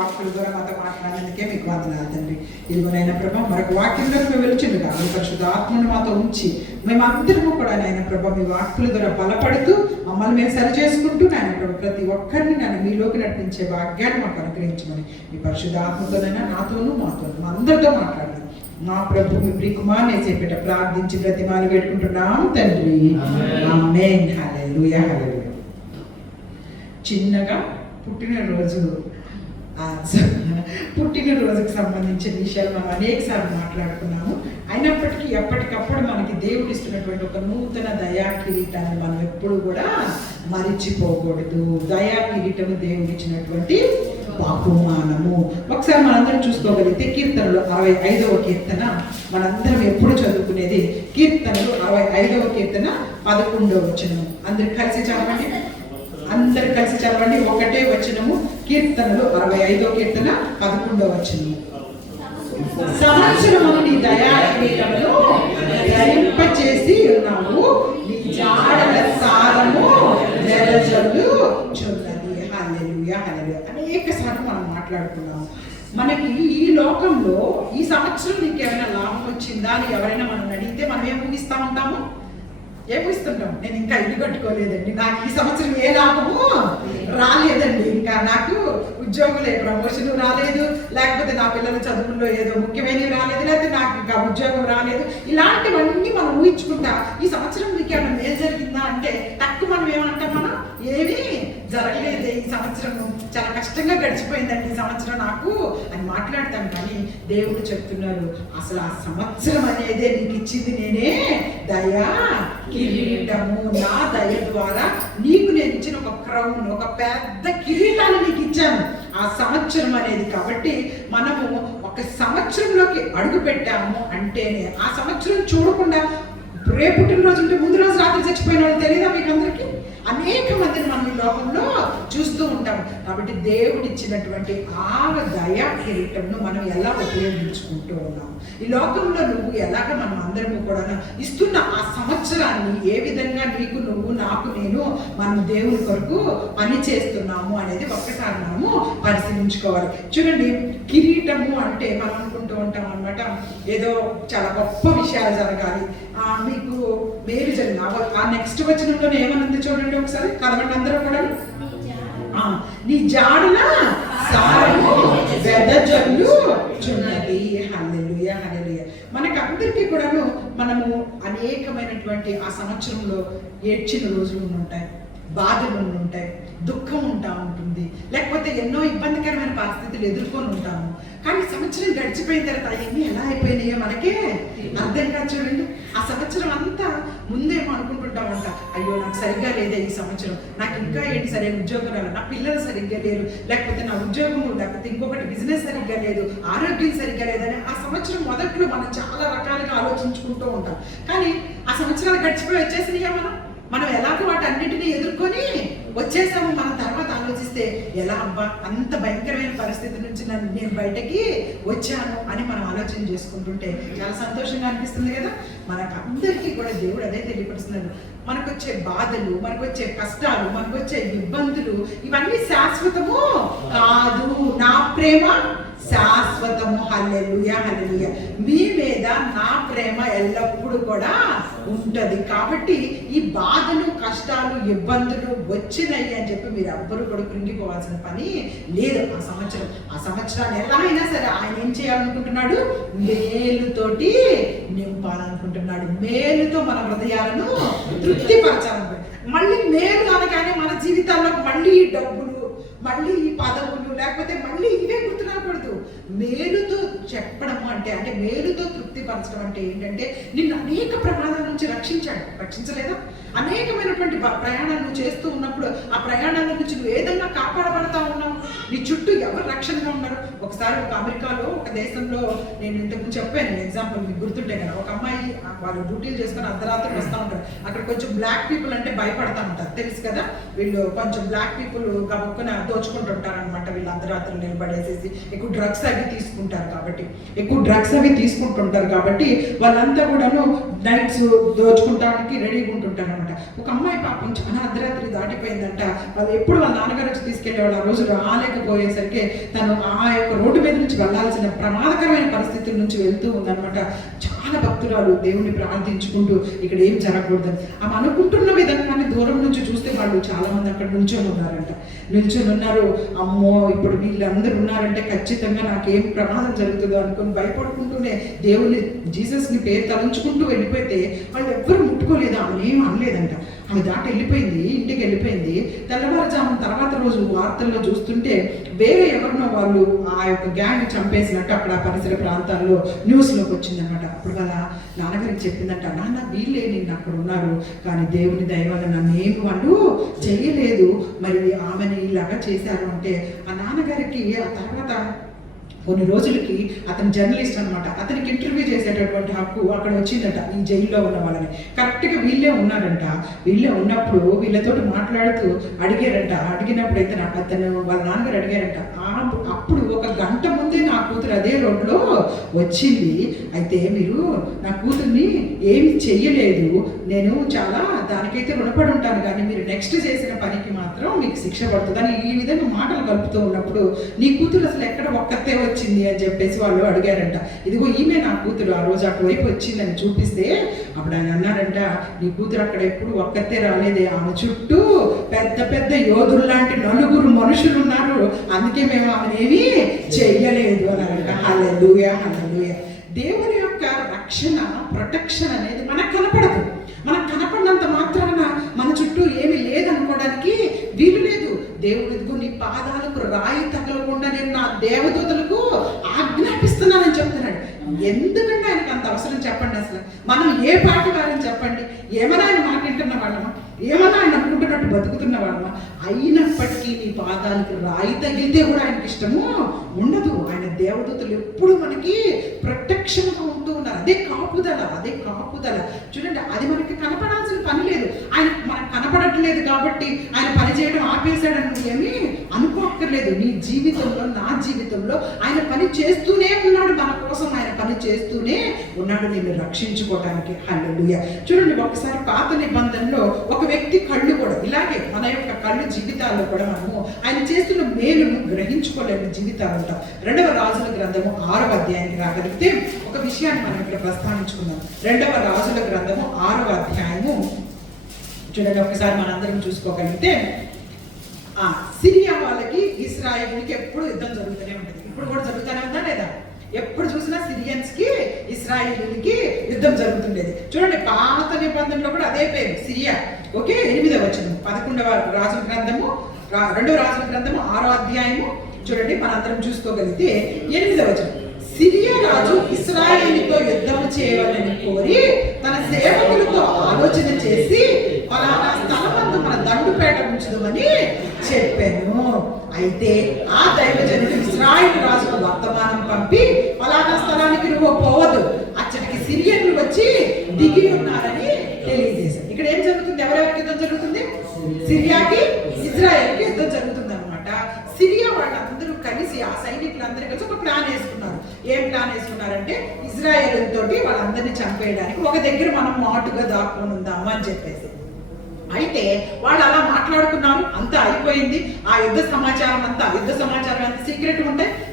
వాక్యుల ద్వారా మాతో మాట్లాడినందుకే మీకు వందనాలు తండ్రి. ఇదిగోనైనా ప్రభా మరొక వాక్యంలో మేము వెలుచుండు కాదు పరిశుద్ధ ఆత్మను మాతో ఉంచి మేమందరము కూడా నాయన ప్రభా మీ వాక్యుల ద్వారా బలపడుతూ మమ్మల్ని మేము సరి చేసుకుంటూ నాయన ప్రభా ప్రతి ఒక్కరిని నన్ను మీలోకి నడిపించే భాగ్యాన్ని మాకు అనుగ్రహించమని మీ పరిశుద్ధ ఆత్మతోనైనా నాతోనూ మాతోనూ మా అందరితో మాట్లాడాలి. మా ప్రభు మీ ప్రియకుమార్ని చేపేట ప్రార్థించి ప్రతిమాలు పెట్టుకుంటున్నాం తండ్రి. ఆమేన్. హల్లెలూయా హల్లెలూయా. చిన్నగా పుట్టినరోజుకు సంబంధించిన విషయాలు మనం అనేకసార్లు మాట్లాడుకున్నాము. అయినప్పటికీ ఎప్పటికప్పుడు మనకి దేవుడు ఇస్తున్నటువంటి ఒక నూతన దయా కిరీటాన్ని మనం ఎప్పుడు కూడా మరిచిపోకూడదు. దయా కిరీటము దేవుడు ఇచ్చినటువంటి బహుమానము. ఒకసారి మనందరం చూసుకోగలిగితే కీర్తనలు 65వ కీర్తన మనందరం ఎప్పుడు చదువుకునేది. కీర్తనలు 65వ కీర్తన 11వ వచనం. అందరు కలిసి చదవండి. ఒకటే వచనము. కీర్తనలు 65వ కీర్తన 11వ వచనము. సంవత్సరము నీ దయా కిరీటమును ధరింపచేసి ఉన్నావు, నీ జాడల సారము వెదజల్లుచున్నది. హల్లెలూయా హల్లెలూయా. అనేక సార్లు మనం మాట్లాడుకున్నాము. మనకి ఈ లోకంలో ఈ సంవత్సరం నీకు ఏమైనా లాభం వచ్చిందా అని ఎవరైనా మనం అడిగితే మనం ఏం ఊహిస్తూ ఉంటాము? ఏమిస్తుంటాం? నేను ఇంకా ఇల్లు కట్టుకోలేదండి, నాకు ఈ సంవత్సరం ఏ లాభము రాలేదండి, ఇంకా నాకు ఉద్యోగులే ప్రమోషన్ రాలేదు, లేకపోతే నా పిల్లల చదువుల్లో ఏదో ముఖ్యమైనవి రాలేదు, లేకపోతే నాకు ఇంకా ఉద్యోగం రాలేదు. ఇలాంటివన్నీ మనం ఊహించుకుంటా. ఈ సంవత్సరం మీకు ఏమైనా మేలు జరిగిందా అంటే తక్కువ మనం ఏమంటాం? మనం ఏమీ జరగలేదు, ఈ సంవత్సరం చాలా కష్టంగా గడిచిపోయిందండి ఈ సంవత్సరం నాకు అని మాట్లాడతాం. కానీ దేవుడు చెప్తున్నారు, అసలు ఆ సంవత్సరం అనేదే నీకు ఇచ్చింది నేనే దయా కిరీటము. నా దయ ద్వారా నీకు నేను ఇచ్చిన ఒక క్రౌన్, ఒక పెద్ద కిరీటాన్ని నీకు ఇచ్చాను ఆ సంవత్సరం అనేది. కాబట్టి మనము ఒక సంవత్సరంలోకి అడుగు పెట్టాము అంటేనే ఆ సంవత్సరం చూడకుండా రేపు పుట్టినరోజు ఉంటే ముందు రోజు రాత్రి చచ్చిపోయిన వాళ్ళు తెలియదా మీకు అందరికీ? అనేక మందిని మనం ఈ లోకంలో చూస్తూ ఉంటాం. కాబట్టి దేవుడు ఇచ్చినటువంటి ఆ దయా కిరీటంను మనం ఎలా ఉపయోగించుకుంటూ ఉన్నాం. ఈ లోకంలో నువ్వు ఎలాగ మనం అందరము కూడా ఇస్తున్న ఆ సంవత్సరాన్ని ఏ విధంగా నీకు నువ్వు నాకు నేను మనం దేవుని కొరకు పని చేస్తున్నాము అనేది ఒక్కసారి మనము పరిశీలించుకోవాలి. చూడండి, కిరీటము అంటే మనం అనుకుంటూ ఉంటాం అనమాట, ఏదో చాలా గొప్ప విషయాలు జరగాలి, మీకు మేలు జరిగిన ఆ నెక్స్ట్ వచనంలో ఏమనుంది చూడండి ఒకసారి, కదవండి అందరూ కూడా. నీ జాడుల సారము వెదజల్లుచున్నది. హల్లెలూయా హల్లెలూయా. మనకు అందరికీ కూడాను మనము అనేకమైనటువంటి ఆ సంవత్సరంలో ఏడ్చిన రోజులు ఉంటాయి, బాధలు ఉంటాయి, దుఃఖం ఉంటా ఉంటుంది, లేకపోతే ఎన్నో ఇబ్బందికరమైన పరిస్థితులు ఎదుర్కొని ఉంటాము. కానీ సంవత్సరం గడిచిపోయిన తర్వాత అవన్నీ ఎలా అయిపోయినాయో మనకే అర్థం కాదు. చూడండి, ఆ సంవత్సరం అంతా ముందేమో అనుకుంటుంటామంట, అయ్యో నాకు సరిగ్గా లేదే ఈ సంవత్సరం, నాకు ఇంకా ఏంటి సరైన ఉద్యోగం రాలేదు, నా పిల్లలు సరిగ్గా లేరు, లేకపోతే నా ఉద్యోగం లేకపోతే ఇంకొకటి బిజినెస్ సరిగ్గా లేదు, ఆరోగ్యం సరిగ్గా లేదని ఆ సంవత్సరం మొదట్లో మనం చాలా రకాలుగా ఆలోచించుకుంటూ ఉంటాం. కానీ ఆ సంవత్సరాలు గడిచిపోయి వచ్చేసినాయా మనం ఎలాగో వాటి అన్నింటినీ ఎదుర్కొని వచ్చేసాము. మన తర్వాత ఆలోచిస్తే ఎలా అబ్బా అంత భయంకరమైన పరిస్థితి నుంచి నేను బయటకి వచ్చాను అని మనం ఆలోచన చేసుకుంటుంటే చాలా సంతోషంగా అనిపిస్తుంది కదా. మనకు అందరికీ కూడా దేవుడు అదే తెలియపరుస్తున్నాడు. మనకు వచ్చే బాధలు, మనకు వచ్చే కష్టాలు, మనకు వచ్చే ఇబ్బందులు ఇవన్నీ శాశ్వతము కాదు, నా ప్రేమ శాశ్వతము. హల్లెలూయా హల్లెలూయా. మీ మీద నా ప్రేమ ఎల్లప్పుడూ కూడా ఉంటది. కాబట్టి ఈ బాధలు, కష్టాలు, ఇబ్బందులు వచ్చినాయి అని చెప్పి మీరు ఎవ్వరూ కూడా కృంగిపోవాల్సిన పని లేదు. ఆ సంవత్సరాన్ని ఎలా అయినా సరే ఆయన ఏం చేయాలనుకుంటున్నాడు? మేలుతోటి నింపాలనుకుంటున్నాడు. మేలుతో మన హృదయాలను తృప్తిపరచాలనుకుంటున్నాడు. మళ్ళీ మేలు అనగానే మన జీవితాల్లో మళ్ళీ ఈ డబ్బులు, మళ్ళీ ఈ పదవులు, లేకపోతే మళ్ళీ ఇవే గుర్తురాకూడదు. మేలుతో చెప్పడము అంటే మేలుతో తృప్తిపరచడం అంటే ఏంటంటే నిన్ను అనేక ప్రమాదాల నుంచి రక్షించలేదా? అనేకమైనటువంటి ప్రయాణాలు నువ్వు చేస్తూ ఉన్నప్పుడు ఆ ప్రయాణాల నుంచి నువ్వు ఏదైనా కాపాడబడతా ఉన్నావు. నీ చుట్టూ ఎవరు రక్షణగా ఉన్నారు? ఒకసారి ఒక అమెరికాలో ఒక దేశంలో, నేను ఇంతకు చెప్పాను ఎగ్జాంపుల్ మీకు గుర్తుంటే కదా, ఒక అమ్మాయి వాళ్ళు డ్యూటీలు చేసుకొని అర్ధరాత్రి వస్తూ ఉంటారు. అక్కడ కొంచెం బ్లాక్ పీపుల్ అంటే భయపడతా ఉంటారు, తెలుసు కదా. వీళ్ళు కొంచెం బ్లాక్ పీపుల్ గబుక్కున దోచుకుంటుంటారు అనమాట. వీళ్ళు అర్ధరాత్రులు నిలబడేసేసి ఎక్కువ డ్రగ్స్ అవి తీసుకుంటారు, కాబట్టి ఎక్కువ ఎక్కువ డ్రగ్స్ అవి తీసుకుంటుంటారు కాబట్టి వాళ్ళంతా కూడాను నైట్స్ దోచుకుంటానికి రెడీగా ఉంటుంటారు అనమాట. ఒక అమ్మాయి పాపం చాలా అర్ధరాత్రి దాటిపోయిందంట. వాళ్ళు ఎప్పుడు వాళ్ళ నాన్నగారు వచ్చి తీసుకెళ్ళేవాళ్ళు. ఆ రోజు రాలేకపోయేసరికి తను ఆ యొక్క రోడ్డు మీద నుంచి వెళ్ళాల్సిన ప్రమాదకరమైన పరిస్థితుల నుంచి వెళ్తూ ఉందనమాట. చాలా భక్తురాలు దేవుణ్ణి ప్రార్థించుకుంటూ ఇక్కడ ఏం జరగకూడదని ఆమె అనుకుంటున్న విధంగానే దూరం నుంచి చూస్తే వాళ్ళు చాలా మంది అక్కడ నిల్చొని ఉన్నారంట. నిల్చొని ఉన్నారు. అమ్మో ఇప్పుడు వీళ్ళందరూ ఉన్నారంటే ఖచ్చితంగా నాకేం ప్రమాదం జరుగుతుందో అనుకుని భయపడుకుంటూనే దేవుని జీసస్ని పేరు తలంచుకుంటూ వెళ్ళిపోతే వాళ్ళు ఎవ్వరు ముట్టుకోలేదు. ఆమె ఏం అనలేదంట. ఆమె దాటి వెళ్ళిపోయింది, ఇంటికి వెళ్ళిపోయింది. తెల్లవారుజామున తర్వాత రోజు వార్తల్లో చూస్తుంటే వేరే ఎవరినో వాళ్ళు ఆ యొక్క గ్యాంగ్ చంపేసినట్టు అక్కడ పరిసర ప్రాంతాల్లో న్యూస్లోకి వచ్చిందనమాట. అప్పుడు వాళ్ళ నాన్నగారికి చెప్పిందంట, నాన్న వీళ్ళే నిన్న అక్కడ ఉన్నారు, కానీ దేవుని దయ వల్ల నన్ను ఏమి వాళ్ళు చేయలేదు, మరి ఆమెని ఇలాగా చేశారు అంటే ఆ నాన్నగారికి ఆ తర్వాత కొన్ని రోజులకి అతను జర్నలిస్ట్ అనమాట. అతనికి ఇంటర్వ్యూ చేసేటటువంటి హక్కు అక్కడ వచ్చిందట ఈ జైల్లో ఉన్న వాళ్ళని. కరెక్ట్గా వీళ్ళే ఉన్నారంట. వీళ్ళే ఉన్నప్పుడు వీళ్ళతో మాట్లాడుతూ అడిగారంట. అడిగినప్పుడు అయితే అతను వాళ్ళ నాన్నగారు అడిగారంట, అప్పుడు ఒక గంట ముందే నా కూతురు అదే రోడ్లో వచ్చింది, అయితే మీరు నా కూతుర్ని ఏమి చెయ్యలేదు, నేను చాలా దానికైతే రుణపడి ఉంటాను, కానీ మీరు నెక్స్ట్ చేసిన పనికి మాత్రం మీకు శిక్ష పడుతుందని ఈ విధంగా మాటలు కలుపుతూ ఉన్నప్పుడు నీ కూతురు అసలు ఎక్కడ ఒక్కతే వచ్చింది అని చెప్పేసి వాళ్ళు అడిగారంట. ఇదిగో ఈమె నా కూతురు ఆ రోజు అటువైపు వచ్చిందని చూపిస్తే అప్పుడు ఆయన అన్నారంట, నీ కూతురు అక్కడ ఎప్పుడు ఒక్కతే రాలేదే, ఆమె చుట్టూ పెద్ద పెద్ద యోధుల్లాంటి 4 మనుషులు ఉన్నారు, అందుకే మేము ఆమెనేమి చెయ్యలేదు అన్నారంట. హల్లెలూయా, హల్లెలూయా. దేవుని యొక్క రక్షణ, ప్రొటెక్షన్ అనేది మనకు కనపడదు. మనకు కనపడినంత మాత్రాన మన చుట్టూ ఏమీ లేదనుకోవడానికి వీలు లేదు. దేవుడు ఇదిగో నీ పాదాలకు రాయి తగలకుండా నేను నా దేవదూతలకు ఆజ్ఞాపిస్తున్నానని చెప్తున్నాడు. ఎందుకంటే ఆయనకు అంత అవసరం చెప్పండి. అసలు మనం ఏ పార్టీ వారని చెప్పండి, ఏమైనా ఆయన మాట వింటున్న వాళ్ళమా, ఏమైనా ఆయన అనుకుంటున్నట్టు బతుకుతున్న వాళ్ళమా, అయినప్పటికీ నీ పాదాలకు రాయి తగిలితే కూడా ఆయనకి ఇష్టము ఉండదు. ఆయన దేవదూతలు ఎప్పుడు మనకి ప్రొటెక్షన్గా ఉంటూ ఉన్నారు. అదే కాపుదల, అదే కాపుదల. చూడండి, అది మనకి కనపడాల్సిన పని లేదు. ఆయన మనకు కనపడట్లేదు కాబట్టి ఆయన పని చేయడం ఆపేశాడని ఏమీ అనుకోక్కర్లేదు. నీ జీవితంలో, నా జీవితంలో ఆయన పని చేస్తూనే ఉన్నాడు. మన కోసం ఆయన పని చేస్తూనే ఉన్నాడు నిన్ను రక్షించుకోవడానికి. హల్లెలూయా. చూడండి, ఒకసారి పాత నిబంధనలో ఒక వ్యక్తి కళ్ళు కూడా ఇలాగే, మన యొక్క కళ్ళు జీవితాల్లో కూడా మనము ఆయన చేస్తున్న మేలును గ్రహించుకోలేని జీవితాలు ఉంటాం. 2వ రాజుల గ్రంథము 6వ అధ్యాయానికి రాగలిగితే ఒక విషయాన్ని మనం ఇక్కడ ప్రస్తావించుకుందాం. 2వ రాజుల గ్రంథము 6వ అధ్యాయము చూడండి, ఒకసారి మనందరం చూసుకోగలిగితే సిరియా వాళ్ళకి ఇశ్రాయేలుకి ఎప్పుడు యుద్ధం జరుగుతూనే ఉంటుంది. ఇప్పుడు కూడా జరుగుతూనే ఉందా లేదా? ఎప్పుడు చూసినా సిరియన్స్ కి ఇశ్రాయేలుకి యుద్ధం జరుగుతుండేది. చూడండి, పాత నిబంధనలో కూడా అదే పేరు సిరియా. ఓకే, 8వ వచనం 11వ రాజుల గ్రంథము 2వ రాజుల గ్రంథము 6వ అధ్యాయము చూడండి, మనందరం చూసుకోగలిగితే 8వ వచనం, సిరియా రాజు ఇశ్రాయేలుతో యుద్ధం చేయవాలని కోరి తన సేవకులతో ఆలోచన చేసి ఫలానా స్థలమందు మన దండుపేట ఉంచుదామని చెప్పాను. అయితే ఆ దైవజనుడు ఇశ్రాయేలు రాజుకు వర్తమానం పంపి ఫలానా స్థలానికి నువ్వు పోవద్దు, అచ్చటికి సిరియన్లు వచ్చి దిగి ఉన్నారని తెలియజేశారు. ఇక్కడ ఏం జరుగుతుంది? ఎవరెవరికి యుద్ధం జరుగుతుంది? సిరియాకి, ఇజ్రాయెల్కి యుద్ధం జరుగుతుంది అనమాట. సిరియా వాళ్ళందరూ కలిసి, ఆ సైనికులందరూ కలిసి ఒక ప్లాన్ వేసుకున్నారు. ఏం ప్లాన్ వేసుకున్నారంటే ఇజ్రాయెల్ తోటి వాళ్ళందరినీ చంపేయడానికి ఒక దగ్గర మనం మాటుగా దాక్కుని ఉందాము అని చెప్పేసి. అయితే వాళ్ళు అలా మాట్లాడుకున్నారు, అంతా అయిపోయింది. ఆ యుద్ధ సమాచారం అంతా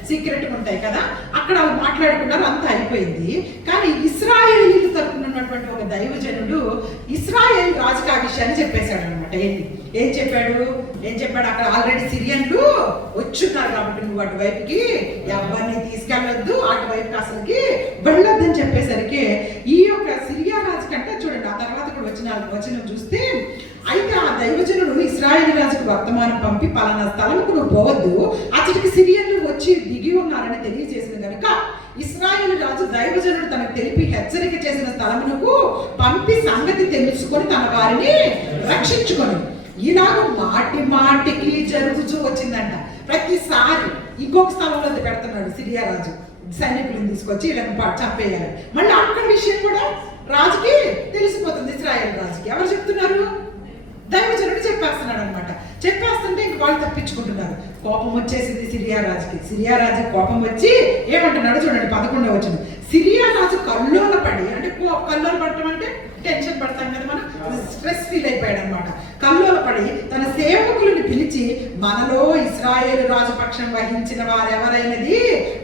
సీక్రెట్ ఉంటాయి కదా, అక్కడ వాళ్ళు మాట్లాడుకున్నారు, అంతా అయిపోయింది. కానీ ఇశ్రాయేలు తరపున ఉన్నటువంటి ఒక దైవజనుడు ఇశ్రాయేల్ రాజుకి ఆ విషయాన్ని చెప్పేశాడు అనమాట. ఏం చెప్పాడు? అక్కడ ఆల్రెడీ సిరియన్లు వచ్చున్నారు కాబట్టి నువ్వు అటువైపుకి ఎవరిని తీసుకెళ్ళొద్దు, అటువైపుకి అసలుకి వెళ్ళొద్దని చెప్పేసరికి ఈ యొక్క సిరియా రాజు కంటే చూడండి, ఆ తర్వాత కూడా వచ్చిన చూస్తే, అయితే ఆ దైవజనుడు ఇశ్రాయేలు రాజుకు వర్తమానం పంపి పలానా స్థలంకు నువ్వు పోవద్దు, అచ్చటికి సిరియన్లు వచ్చి దిగి ఉన్నారని తెలియజేసిన కనుక ఇశ్రాయేలు రాజు దైవజనుడు తనకు తెలిపి హెచ్చరిక చేసిన స్థలమునకు పంపి సంగతి తెలుసుకొని తన వారిని రక్షించుకొని ఇలాగ మాటికి జరుగుతూ వచ్చిందంట. ప్రతిసారి ఇంకొక స్థలంలో పెడుతున్నాడు సిరియా రాజు, సైనికులను తీసుకొచ్చి ఇలా చంపేయాలి. మళ్ళీ అక్కడ విషయం కూడా రాజుకి తెలిసిపోతుంది, ఇశ్రాయేలు రాజుకి. ఎవరు చెప్తున్నారు? దైవజనుడు చెప్పేస్తున్నాడు అనమాట. చెప్పేస్తుంటే ఇంక వాళ్ళు తప్పించుకుంటున్నారు. కోపం వచ్చేసింది సిరియా రాజుకి కోపం వచ్చి ఏమంటున్నాడు చూడండి 11వ వచనం. సిరియా రాజు కల్లోల పడి, అంటే కల్లోల పడటం అంటే టెన్షన్ పడతాం కదా మనం, స్ట్రెస్ ఫీల్ అయిపోయాడు అనమాట. కల్లోల పడి తన సేవకులను పిలిచి, మనలో ఇశ్రాయేలు రాజపక్షం వహించిన వారెవరైనది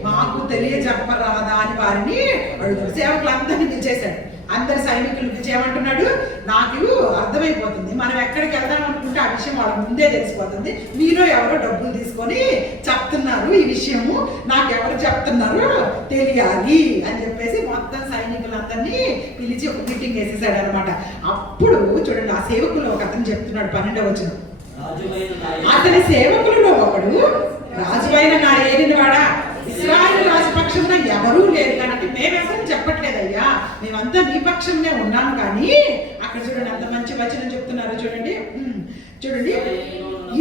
మాకు తెలియజెప్పరాదా అని వారిని అడుగుతాడు. సేవకులందరినీ పిలిచేశాడు. అందరి సైనికులు పిలిచేయమంటున్నాడు, నాకు అర్థమైపోతుంది, మనం ఎక్కడికి వెళ్దాం అనుకుంటే ఆ విషయం వాళ్ళ ముందే తెలిసిపోతుంది. మీలో ఎవరో డబ్బులు తీసుకొని చెప్తున్నారు, ఈ విషయము నాకెవరు చెప్తున్నారు తెలియాలి అని చెప్పేసి మొత్తం సైనికులందరినీ పిలిచి ఒక మీటింగ్ వేసేసాడు అనమాట. అప్పుడు చూడండి, ఆ సేవకులు ఒక అతను చెప్తున్నాడు 12వ వచనం. అతని సేవకులలో ఒకడు, రాజువైన నా ఏలినవాడా, ఇశ్రాయేలు రాజపక్షంలో ఎవరూ లేరు కానీ, మేమెవరూ చెప్పట్లేదయ్యా, మేమంతా నీ పక్షంలో ఉన్నాం కానీ. అక్కడ చూడండి అంత మంచి వచనం చెప్తున్నారు చూడండి.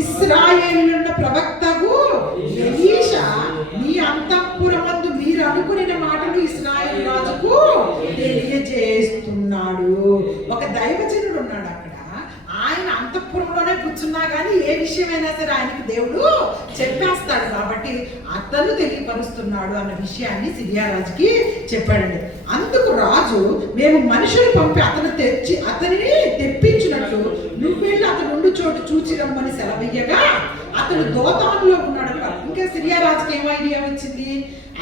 ఇశ్రాయేలున్న ప్రవక్తకు ఎలీషా నీ అంతఃపురమందు మీరు అనుకునే మాటలు ఇశ్రాయేలు రాజుకు తెలియజేస్తున్నాడు. ఒక దైవజనుడు ఉన్నాడు అక్కడ, ఆయన అంతఃపురంలోనే కూర్చున్నా కానీ ఏ విషయమైనా సరే ఆయనకి దేవుడు చెప్పేస్తాడు కాబట్టి అతను తెలియపరుస్తున్నాడు అన్న విషయాన్ని సిరియా రాజుకి చెప్పాడండి. అందుకు రాజు, మేము మనుషులు పంపి అతనిని తెప్పించినట్లు నువ్వు వెళ్ళి అతను ఉండు చోటు చూచి రమ్మని సెలవయ్యగా అతను దోతానులో ఉన్నాడు. ఇంకా సిరియా రాజుకి ఏం ఐడియా వచ్చింది,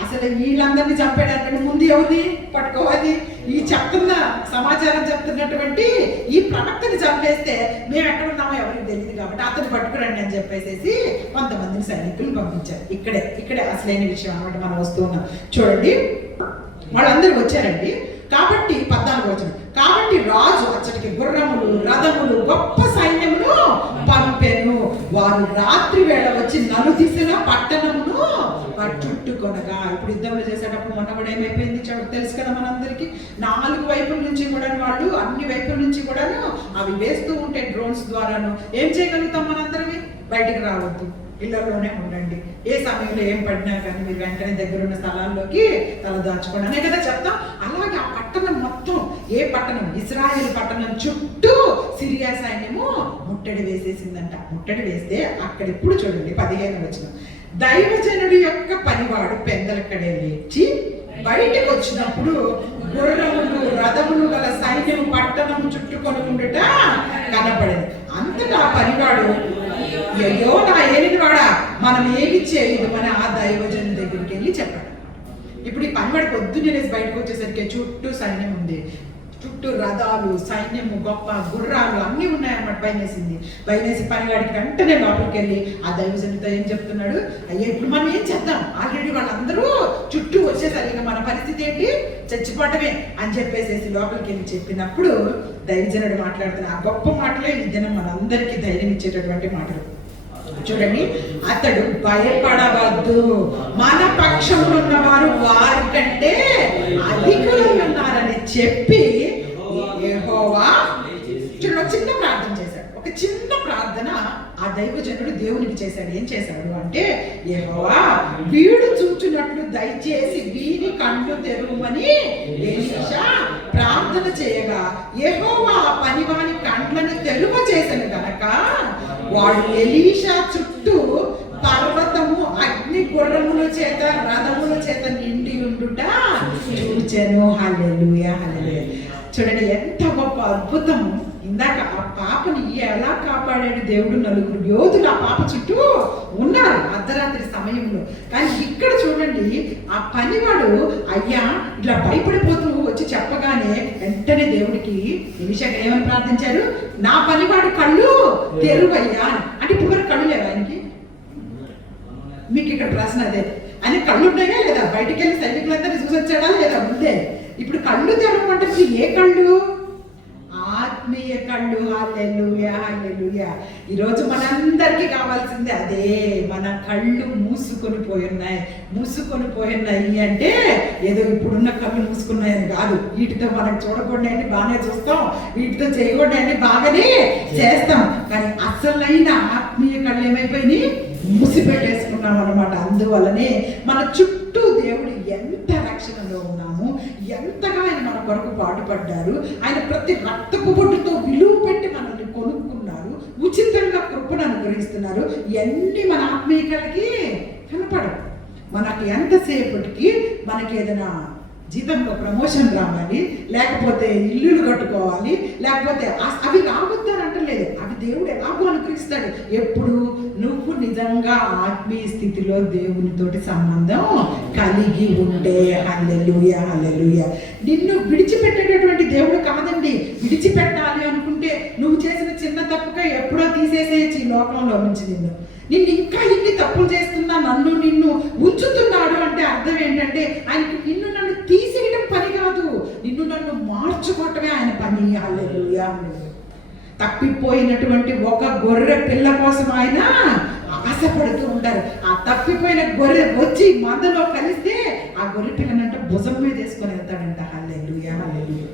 అసలు వీళ్ళందరినీ చంపేయడానికి ముందు ఎవరిని పట్టుకోవాలి, ఈ చెప్తున్న సమాచారం చెప్తున్నటువంటి ఈ ప్రవక్తని చంపేస్తే మేము ఎక్కడున్నామో ఎవరికి తెలియదు కాబట్టి అతను పట్టుకురండి అని చెప్పేసి కొంతమందిని సైనికులు పంపించారు. ఇక్కడే అసలైన విషయం అన్నమాట మనం వస్తూ ఉన్నాం చూడండి. వాళ్ళందరూ వచ్చారండి. కాబట్టి 14వ వచనం. కాబట్టి రాజు అచ్చటికి గుర్రములు, రథములు, గొప్ప సైన్యమును పంపెను. వారు రాత్రి వేళ వచ్చి నలుదిశల పట్టణమును చుట్టుకొనగా. ఇప్పుడు యుద్ధంలో చేసేటప్పుడు మొన్న కూడా ఏమైపోయింది తెలుసు కదా మనందరికీ. 4 వైపుల నుంచి కూడా వాళ్ళు, అన్ని వైపుల నుంచి కూడాను అవి వేస్తూ ఉంటే డ్రోన్స్ ద్వారాను ఏం చేయగలుగుతాం మనందరివి, బయటికి రావద్దు, ఇళ్లలోనే ఉండండి, ఏ సమయంలో ఏం పడినా కానీ మీరు వెంటనే దగ్గరున్న స్థలాల్లోకి తలదాచుకోండి అనే కదా చెప్తాం. అలాగే ఆ పట్టణం మొత్తం, ఏ పట్టణం, ఇశ్రాయేలు పట్టణం చుట్టూ సిరియా సైన్యము ముట్టడి వేసేసిందంట. ముట్టడి వేస్తే అక్కడ ఇప్పుడు చూడండి 15వ వచనం. దైవజనుడి యొక్క పనివాడు పెందలక్కడే లేచి బయటకు వచ్చినప్పుడు గుర్రములు, రథములు గల సైన్యం పట్టణం చుట్టుకొని ఉండుట కనపడింది. అంతటా పనివాడు, అయ్యో నా ఏలినవాడా, మనం ఏమి చేయదు అని ఆ దైవజను దగ్గరికి వెళ్ళి చెప్పాడు. ఇప్పుడు ఈ పనివాడు పొద్దున్నే లేసి బయటకు వచ్చేసరికి చుట్టూ సైన్యం ఉంది, చుట్టూ రథాలు, సైన్యము, గొప్ప గుర్రాలు అన్నీ ఉన్నాయన్నమాట. భయమేసి పనివాడికి వెంటనే లోపలికి వెళ్ళి ఆ దైవజనుడితో ఏం చెప్తున్నాడు, అయ్యా ఇప్పుడు మనం ఏం చేద్దాం, ఆల్రెడీ వాళ్ళందరూ చుట్టూ వచ్చేసరి ఇక మన పరిస్థితి ఏంటి, చచ్చిపోవటమే అని చెప్పేసి లోపలికి వెళ్ళి చెప్పినప్పుడు దైవజనుడు మాట్లాడుతున్న ఆ గొప్ప మాటలే ఈ దినం మనందరికీ ధైర్యం ఇచ్చేటటువంటి మాటలు చూడండి. అతడు భయపడవద్దు, మన పక్షంలో ఉన్నవారు వారి కంటే అధికులు ఉన్నారని చెప్పి యెహోవా చిన్న ప్రార్థన చేశాడు. ఒక చిన్న ప్రార్థన ఆ దైవజనుడు దేవునికి చేశాడు. ఏం చేశాడు అంటే, యెహోవా వీడు చూచున్నట్లు దయచేసి వీని కళ్ళు తెరువమని ఎలీషా ప్రార్థన చేయగా యెహోవా ఆ పనివాని కండ్లను తెరువ చేశాను గనక వాడు ఎలీషా చుట్టూ పర్వతము అగ్ని గుర్రముల చేత రథముల చేత నిండి ఉండుట చూచెను. హల్లెలూయా, హల్లెలూయా. చూడండి ఎంత గొప్ప అద్భుతము. ఇందాక ఆ పాపని ఎలా కాపాడాడు దేవుడు. 4 యోధులు ఆ పాప చుట్టూ ఉన్నారు అర్ధరాత్రి సమయంలో. కానీ ఇక్కడ చూడండి, ఆ పనివాడు అయ్యా ఇట్లా భయపడిపోతూ వచ్చి చెప్పగానే వెంటనే దేవుడికి ఎలీషా ఏమని ప్రార్థించారు, నా పనివాడు కళ్ళు తెరువయ్యా. అంటే ఇప్పుడు వరకు కళ్ళు లేవా ఆయనకి? మీకు ఇక్కడ ప్రశ్న అదే, ఆయన కళ్ళు ఉన్నాయా లేదా? బయటికి వెళ్ళి సైనికులందరినీ చూసి వచ్చాడా లేదా ముందే? ఇప్పుడు కళ్ళు తెరవమంటే ఏ కళ్ళు? ఆత్మీయ కళ్ళు. హల్లెలూయా, హల్లెలూయా. ఈరోజు మనందరికీ కావాల్సిందే అదే. మన కళ్ళు మూసుకొని పోయినాయి అంటే ఏదో ఇప్పుడున్న కళ్ళు మూసుకున్నాయని కాదు. వీటితో మనం చూడకుండా అని బాగానే చూస్తాం, వీటితో చేయకుండా అని బాగానే చేస్తాం. కానీ అసలైన ఆత్మీయ కళ్ళు ఏమైపోయినాయి? మూసిపెట్టేసుకున్నాం అనమాట. అందువల్లనే మన చుట్టూ దేవుడు ఎంత రక్షణలో ఉన్నాము, ఎంతగా ఆయన మన కొరకు పాటుపడ్డారు. ఆయన ప్రతి రక్తపు బొట్టుతో విలువ పెట్టి మనల్ని కొనుక్కున్నారు. ఉచితంగా కృపను అనుగ్రహిస్తున్నారు. ఇవన్నీ మన ఆత్మీయతలకి కనపడవు. మనకి ఎంతసేపటికి మనకి ఏదైనా జీతంలో ప్రమోషన్ రావాలి, లేకపోతే ఇల్లులు కట్టుకోవాలి, లేకపోతే అవి రావద్దని అంటలేదు. అవి దేవుడు ఎలాగో అనుగ్రహిస్తాడు. ఎప్పుడు నువ్వు నిజంగా ఆత్మీయ స్థితిలో దేవునితోటి సంబంధం కలిగి ఉంటే. హల్లెలూయా, హల్లెలూయా. నిన్ను విడిచిపెట్టేటటువంటి దేవుడు కాదండి. విడిచిపెట్టాలి అనుకుంటే నువ్వు చేసిన చిన్న తప్పుగా ఎప్పుడో తీసేసేయచ్చు ఈ లోకంలో నుంచి. నిన్ను ఇంకా ఇన్ని తప్పులు చేస్తున్నా నన్ను నిన్ను ఉంచుతున్నాడు అంటే అర్థం ఏంటంటే ఆయనకి నిన్ను నన్ను తీసేయడం పని కాదు, నిన్ను నన్ను మార్చుకోవటమే ఆయన పని. హల్లెలూయా. తప్పిపోయినటువంటి ఒక గొర్రె పిల్ల కోసం ఆయన ఆశపడుతూ ఉంటారు. ఆ తప్పిపోయిన గొర్రె వచ్చి మందలో కలిస్తే ఆ గొర్రె పిల్లనంట భుజం మీద వేసుకొని వెళ్తాడంట. హల్లెలూయా, హల్లెలూయా.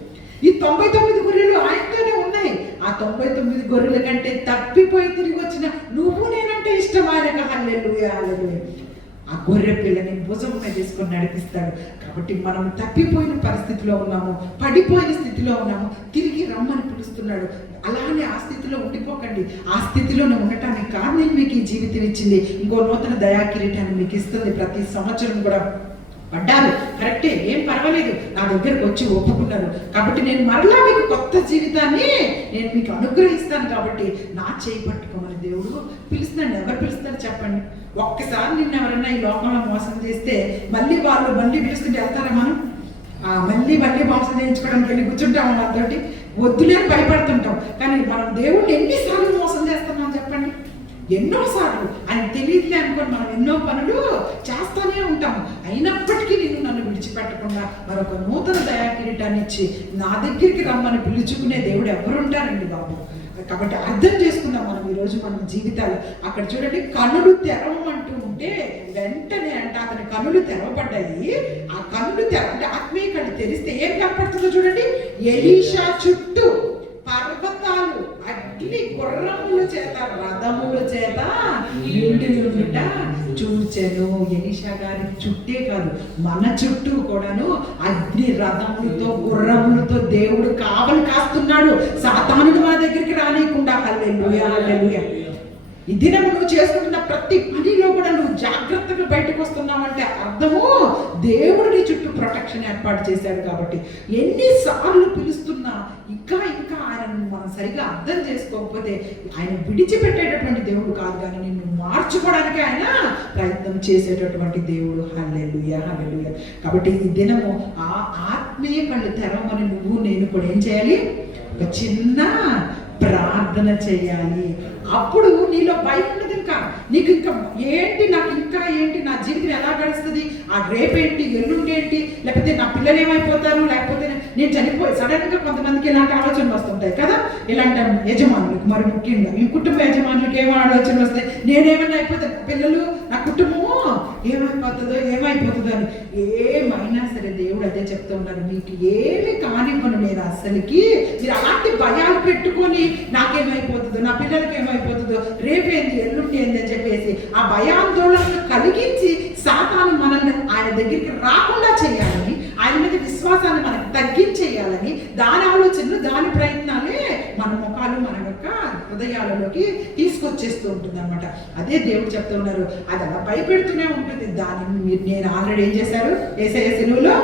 ఈ 99 గొర్రెలు ఆయనతోనే ఉన్నాయి. ఆ 99 గొర్రెల కంటే తప్పిపోయి తిరిగి వచ్చిన నువ్వు నేనంటే ఇష్టం ఆయనకు. హల్లెలూయా, హల్లెలూయా. ఆ గొర్రె పిల్లని భుజం మీద తీసుకొని నడిపిస్తాడు. కాబట్టి మనం తప్పిపోయిన పరిస్థితిలో ఉన్నాము, పడిపోయిన స్థితిలో ఉన్నాము, తిరిగి రమ్మని పిలుస్తున్నాడు. అలానే ఆ స్థితిలో ఉండిపోకండి. ఆ స్థితిలో ఉండటానికి కారణం మీకు ఈ జీవితం ఇచ్చింది. ఇంకో నూతన దయా కిరీటాన్ని మీకు ఇస్తుంది. ప్రతి సంవత్సరం కూడా పడ్డారు, కరెక్టే, ఏం పర్వాలేదు, నా దగ్గరకు వచ్చి ఒప్పుకున్నారు. కాబట్టి నేను మరలా మీకు కొత్త జీవితాన్ని నేను మీకు అనుగ్రహిస్తాను. కాబట్టి నా చేయి పట్టుకోమని దేవుడు పిలుస్తున్నాడు. ఎవరు పిలుస్తారు చెప్పండి? ఒక్కసారి నిన్ను ఎవరైనా ఈ లోకంలో మోసం చేస్తే మళ్ళీ పిలుస్తుంటే వెళ్తారా మనం? మళ్ళీ మోసం చేయించుకోవడానికి వెళ్ళి కూర్చుంటాము. వాళ్ళతోటి వద్దులే భయపడుతుంటాం. కానీ మనం దేవుడిని ఎన్నిసార్లు మోసం చేస్తున్నాం చెప్పండి? ఎన్నోసార్లు. ఆయన తెలియదులే అనుకోని మనం ఎన్నో పనులు చేస్తూనే ఉంటాము. అయినప్పటికీ నిన్ను నన్ను విడిచిపెట్టకుండా మరొక నూతన దయా కిరీటాన్ని ఇచ్చి నా దగ్గరికి రమ్మని పిలుచుకునే దేవుడు ఎవరుంటారండి బాబు? కాబట్టి అర్థం చేసుకుందాం మనం ఈరోజు మన జీవితాలు. అక్కడ చూడండి, కనులు తెరవమంటూ ఉంటే వెంటనే అంట అతని కనులు తెరవబడ్డాయి. ఆ కనులు అంటే ఆత్మీయ కళ్ళు తెరిస్తే ఏం కనపడుతుందో చూడండి. ఎలీషా చుట్టూ పర్వతాలు, అగ్ని, గుర్రముల చేత, రథముల చేత నిండి ఉండుట చూచెను. ఎలీషా గారి చుట్టే కాదు, మన చుట్టూ కూడాను అగ్ని రథములతో, గుర్రములతో దేవుడు కావలి కాస్తున్నాడు. సాతానుడు మన దగ్గరికి రానియకుండా. హల్లెలూయా, హల్లెలూయా. ఈ దినం నువ్వు చేసుకుంటున్న ప్రతి పనిలో కూడా నువ్వు జాగ్రత్తగా బయటకు వస్తున్నావంటే అర్థము దేవుడు నీ చుట్టూ ప్రొటెక్షన్ ఏర్పాటు చేశాడు. కాబట్టి ఎన్నిసార్లు పిలుస్తున్నా ఇంకా ఆయన మనం సరిగా అర్థం చేసుకోకపోతే ఆయన విడిచిపెట్టేటటువంటి దేవుడు కాదు, కానీ నిన్ను మార్చుకోవడానికి ఆయన ప్రయత్నం చేసేటటువంటి దేవుడు. హల్లెలూయా, హల్లెలూయా. కాబట్టి ఈ దినము ఆ ఆత్మీయ కళ్ళు తెరవమని నువ్వు నేను కూడా ఏం చేయాలి? ఒక చిన్న ప్రార్థన చేయాలి. అప్పుడు నీలో భయం ఉండదు. ఇంకా నీకు ఇంకా ఏంటి, నాకు ఇంకా ఏంటి, నా జీవితం ఎలా గడుస్తుంది, ఆ రేపేంటి, ఎల్లుండేంటి, లేకపోతే నా పిల్లలు ఏమైపోతారు, లేకపోతే నేను చనిపోయి సడన్ గా కొంతమందికి ఇలాంటి ఆలోచనలు వస్తుంటాయి కదా. ఇలాంటి యజమానులకు, మరి ముఖ్యంగా ఈ కుటుంబ యజమానులకు ఏమో ఆలోచనలు వస్తాయి, నేనేమన్నా అయిపోతే పిల్లలు, నా కుటుంబము ఏమైపోతుందో అని. ఏమైనా సరే దేవుడు అదే చెప్తూ ఉన్నారు, మీకు ఏమి కానివ్వను నేను అస్సలకి. మీరు అలాంటి భయాలు పెట్టుకొని నాకేమైపోతుందో, నా పిల్లలకి ఏమైపోతుందో, రేపేంది, ఎల్లుండి ఏంది అని చెప్పేసి ఆ భయాందోళనను కలిగించి సాతాను మనల్ని ఆయన దగ్గరికి రాకుండా చేయాలని, ఆయన మీద విశ్వాసాన్ని మనకు తగ్గించేయాలని దాని ఆలోచనలు, దాని ప్రయత్నాలే మన ముఖాలు, మన యొక్క హృదయాలలోకి తీసుకొచ్చేస్తూ ఉంటుంది అనమాట. అదే దేవుడు చెప్తూ ఉన్నారు, అది అలా భయపెడుతూనే ఉంటుంది. దాన్ని నేను ఆల్రెడీ ఏం చేశారు, యేసయ్య సిలువలో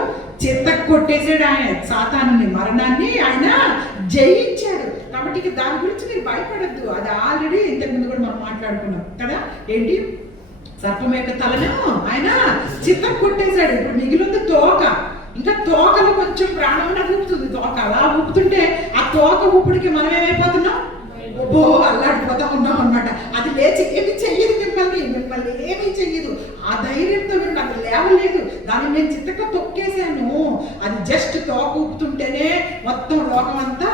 చెత్త కొట్టేసాడు. ఆయన సాతానుని, మరణాన్ని ఆయన జయించాడు. కాబట్టి దాని గురించి మీరు భయపడద్దు. అది ఆల్రెడీ ఇంతకుముందు కూడా మనం మాట్లాడుకున్నాం కదా. ఏంటి, సర్పం యొక్క తలను ఆయన చిత్తం కొట్టేశాడు. ఇప్పుడు మిగిలింది తోక. ఇంకా తోకలో కొంచెం ప్రాణం ఊపుతుంది. తోక అలా ఊపుతుంటే ఆ తోక ఊపిడికి మనం ఏమైపోతున్నాం? ఓ అల్లాడిపోతా ఉన్నాం అనమాట. అది లేచి ఏమి చెయ్యదు, మిమ్మల్ని ఏమీ చెయ్యదు. ఆ ధైర్యంతో మీరు నాకు లేవలేదు, దాన్ని నేను చిత్తగా తొక్కేశాను. అది జస్ట్ తోక ఊపుతుంటేనే మొత్తం లోకం అంతా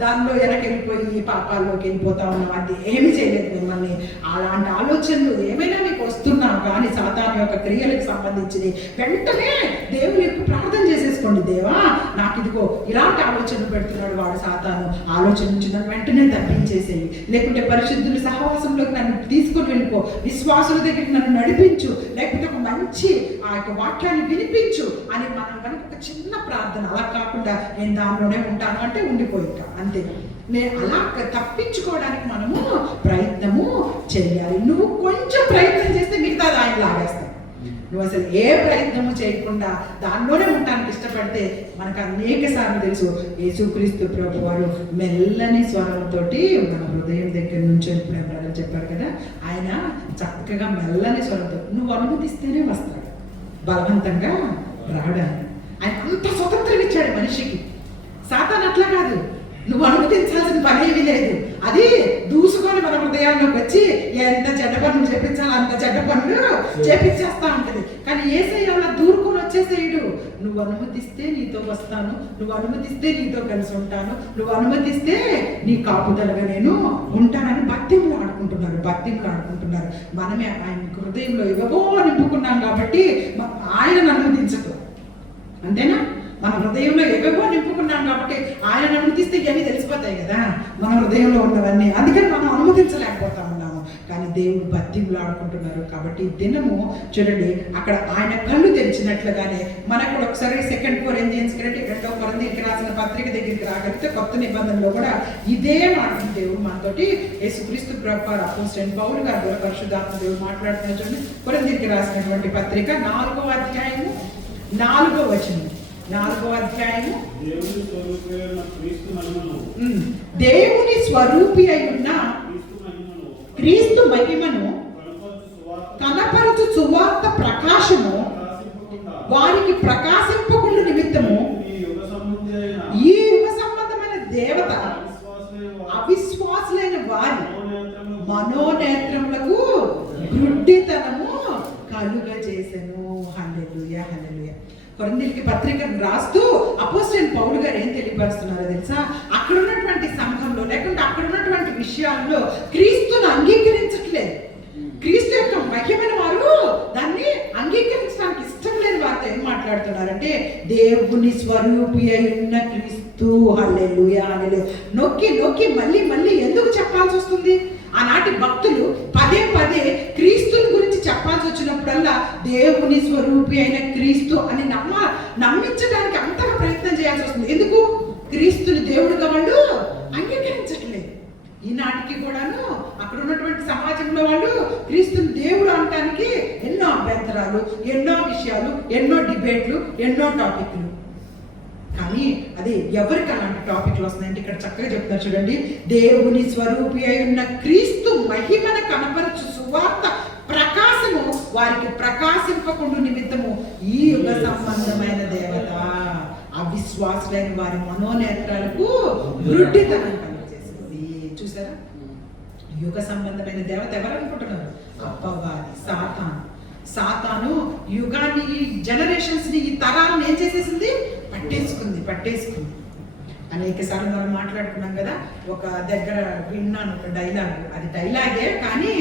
దానిలో వెనకెళ్ళిపోయి పాపాల్లోకి వెళ్ళిపోతా ఉన్నాం. అది ఏమి చేయలేదు మిమ్మల్ని. అలాంటి ఆలోచనలు ఏమైనా మీకు వస్తున్నావు కానీ సాతాను యొక్క క్రియలకు సంబంధించి వెంటనే దేవుని యొక్క ప్రార్థన చేసేసుకోండి. దేవా, నాకు ఇదిగో ఇలాంటి ఆలోచనలు పెడుతున్నాడు వాడు సాతాను, ఆలోచన నుంచి నన్ను వెంటనే తప్పించేసేయి. లేకుంటే పరిశుద్ధుల సహవాసంలోకి నన్ను తీసుకొని వెళ్ళిపో, విశ్వాసుల దగ్గరికి నన్ను నడిపించు, లేకపోతే ఒక మంచి ఆ యొక్క వాక్యాన్ని వినిపించు అని మనం కనుక ఒక చిన్న ప్రార్థన. అలా కాకుండా నేను దానిలోనే ఉంటాను అంటే ఉండిపోయిక అంతే. అలా తప్పించుకోవడానికి మనము ప్రయత్నము చేయాలి. నువ్వు కొంచెం ప్రయత్నం చేస్తే మిగతాది ఆయన లాగేస్తాడు. నువ్వు అసలు ఏ ప్రయత్నము చేయకుండా దానిలోనే ఉండటానికి ఇష్టపడితే మనకు అనేక సార్లు తెలుసు, యేసుక్రీస్తు ప్రభు వారు మెల్లని స్వరంతో మన హృదయం దగ్గర నుంచి బ్రదర్ చెప్పారు కదా, ఆయన చక్కగా మెల్లని స్వరంతో నువ్వు అనుమతిస్తేనే వస్తాడు, బలవంతంగా రాడు. ఆయన అంత స్వతంత్రం ఇచ్చాడు మనిషికి. సాతాను అట్లా కాదు, నువ్వు అనుమతించాల్సిన పని ఏమీ లేదు. అది దూసుకొని మన హృదయాల్లోకి వచ్చి ఎంత చెడ్డ పనులు చేపించాలో అంత చెడ్డ పనులు చేపించేస్తా ఉంటది. కానీ యేసయ్య అలా దూరుకొని వచ్చేసేయడు. నువ్వు అనుమతిస్తే నీతో వస్తాను, నువ్వు అనుమతిస్తే నీతో కలిసి ఉంటాను, నువ్వు అనుమతిస్తే నీ కాపుదలగా నేను ఉంటానని భక్తిములు ఆడుకుంటున్నారు. మనమే ఆయన హృదయంలో ఇవ్వబో నింపుకున్నాం కాబట్టి ఆయనను అనుమతించదు, అంతేనా? మన హృదయంలో ఏవేవో నింపుకున్నాం కాబట్టి ఆయన అనుమతిస్తే ఇవన్నీ తెలిసిపోతాయి కదా మన హృదయంలో ఉన్నవన్నీ. అందుకని మనం అనుమతించలేకపోతా ఉన్నాము. కానీ దేవుడు బతిములు ఆడుకుంటున్నారు. కాబట్టి దినము చూడండి, అక్కడ ఆయన కళ్ళు తెరిచినట్లుగానే మనకు కూడా ఒకసారి 2 కొరింథీయులకు 2 కొరింథీయులకు రాసిన పత్రిక దగ్గరికి రాగలిగితే కొత్త నిబంధనలో కూడా ఇదే మాట దేవుడు మనతోటి యేసుక్రీస్తు ప్రభువారు అపోస్తలుడైన పౌలు గారు కూడా పరిశుద్ధాత్మ దేవుడు మాట్లాడుతున్న చూడండి. కొరింథీయులకు రాసినటువంటి పత్రిక 4వ అధ్యాయము 4వ వచనం. 4వ అధ్యాయము, దేవుని స్వరూపి అయి ఉన్న క్రీస్తు మహిమను కనపరచు సువార్త ప్రకాశము వారికి ప్రకాశింపకుండా నిమిత్తము ఈ యుగ సంబంధమైన దేవత అవిశ్వాసులైన వారి మనోనేత్రములకు గుడ్డితనము కలుగజేసెను. హల్లెలూయా, హల్లెలూయా. కొరింథీయులకి పత్రికను రాస్తూ అపోస్తలుడైన పౌలు గారు ఏం తెలియపరుస్తున్నారో తెలుసా? అక్కడ ఉన్నటువంటి సంఘంలో లేకుంటే అక్కడ ఉన్నటువంటి విషయాల్లో క్రీస్తును అంగీకరించట్లేదు. క్రీస్తు యొక్క మహిమైన వారు దాన్ని అంగీకరించడానికి ఇష్టం లేని వారితో ఏం మాట్లాడుతున్నారంటే దేవుని స్వరూపి అయి ఉన్న క్రీస్తు. హల్లెలూయా, హల్లెలూయా. నొక్కి మళ్ళీ ఎందుకు చెప్పాల్సి వస్తుంది? ఆనాటి భక్తులు పదే క్రీస్తుని గురించి చెప్పాల్సి వచ్చినప్పుడల్లా దేవుని స్వరూపి అయిన క్రీస్తు అని నమ్మించడానికి అంతగా ప్రయత్నం చేయాల్సి వస్తుంది. ఎందుకు? క్రీస్తుని దేవుడుగా వాళ్ళు అంగీకరించట్లేదు. ఈనాటికి కూడాను అక్కడ ఉన్నటువంటి సమాజంలో వాళ్ళు క్రీస్తుని దేవుడు అనటానికి ఎన్నో అభ్యంతరాలు, ఎన్నో విషయాలు, ఎన్నో డిబేట్లు, ఎన్నో టాపిక్లు. కానీ అది ఎవరికి అలాంటి టాపిక్లు వస్తున్నాయంటే ఇక్కడ చక్కగా చెప్తున్నారు చూడండి. దేవుని స్వరూపి అయి ఉన్న క్రీస్తు మహిమను కనపరచు సువార్త ప్రకాశము వారికి ప్రకాశింపకుండా నిమిత్తము ఈ యుగ సంబంధమైన దేవత అవిశ్వాసులైన వారి మనోనేత్రాలకు గుడ్డితనం కలుగజేసింది. చూసారా? యుగ సంబంధమైన దేవత ఎవరు అనుకుంటున్నారు? అపవాది, సాతాను యుగాన్ని, జనరేషన్స్ ని, ఈ తరాలను ఏం చేసేసింది? పట్టేసుకుంది. అనేక సార్లు మనం మాట్లాడుకున్నాం కదా. ఒక దగ్గర విన్నాను ఒక డైలాగ్, అది డైలాగే కానీ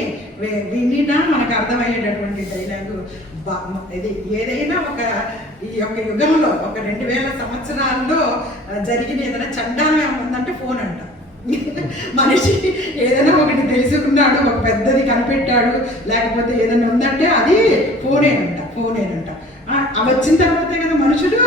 వినినా మనకు అర్థమయ్యేటటువంటి డైలాగు. ఇది ఏదైనా ఈ యొక్క యుగంలో ఒక 2000 సంవత్సరాల్లో జరిగిన ఏదైనా చండాలం ఉందంటే ఫోన్ అంట. మనిషి ఏదైనా ఒకటి తెలుసుకున్నాడు, ఒక పెద్దది కనిపెట్టాడు, లేకపోతే ఏదైనా ఉందంటే అది ఫోనేనంట. వచ్చిన తర్వాతే కదా మనుషులు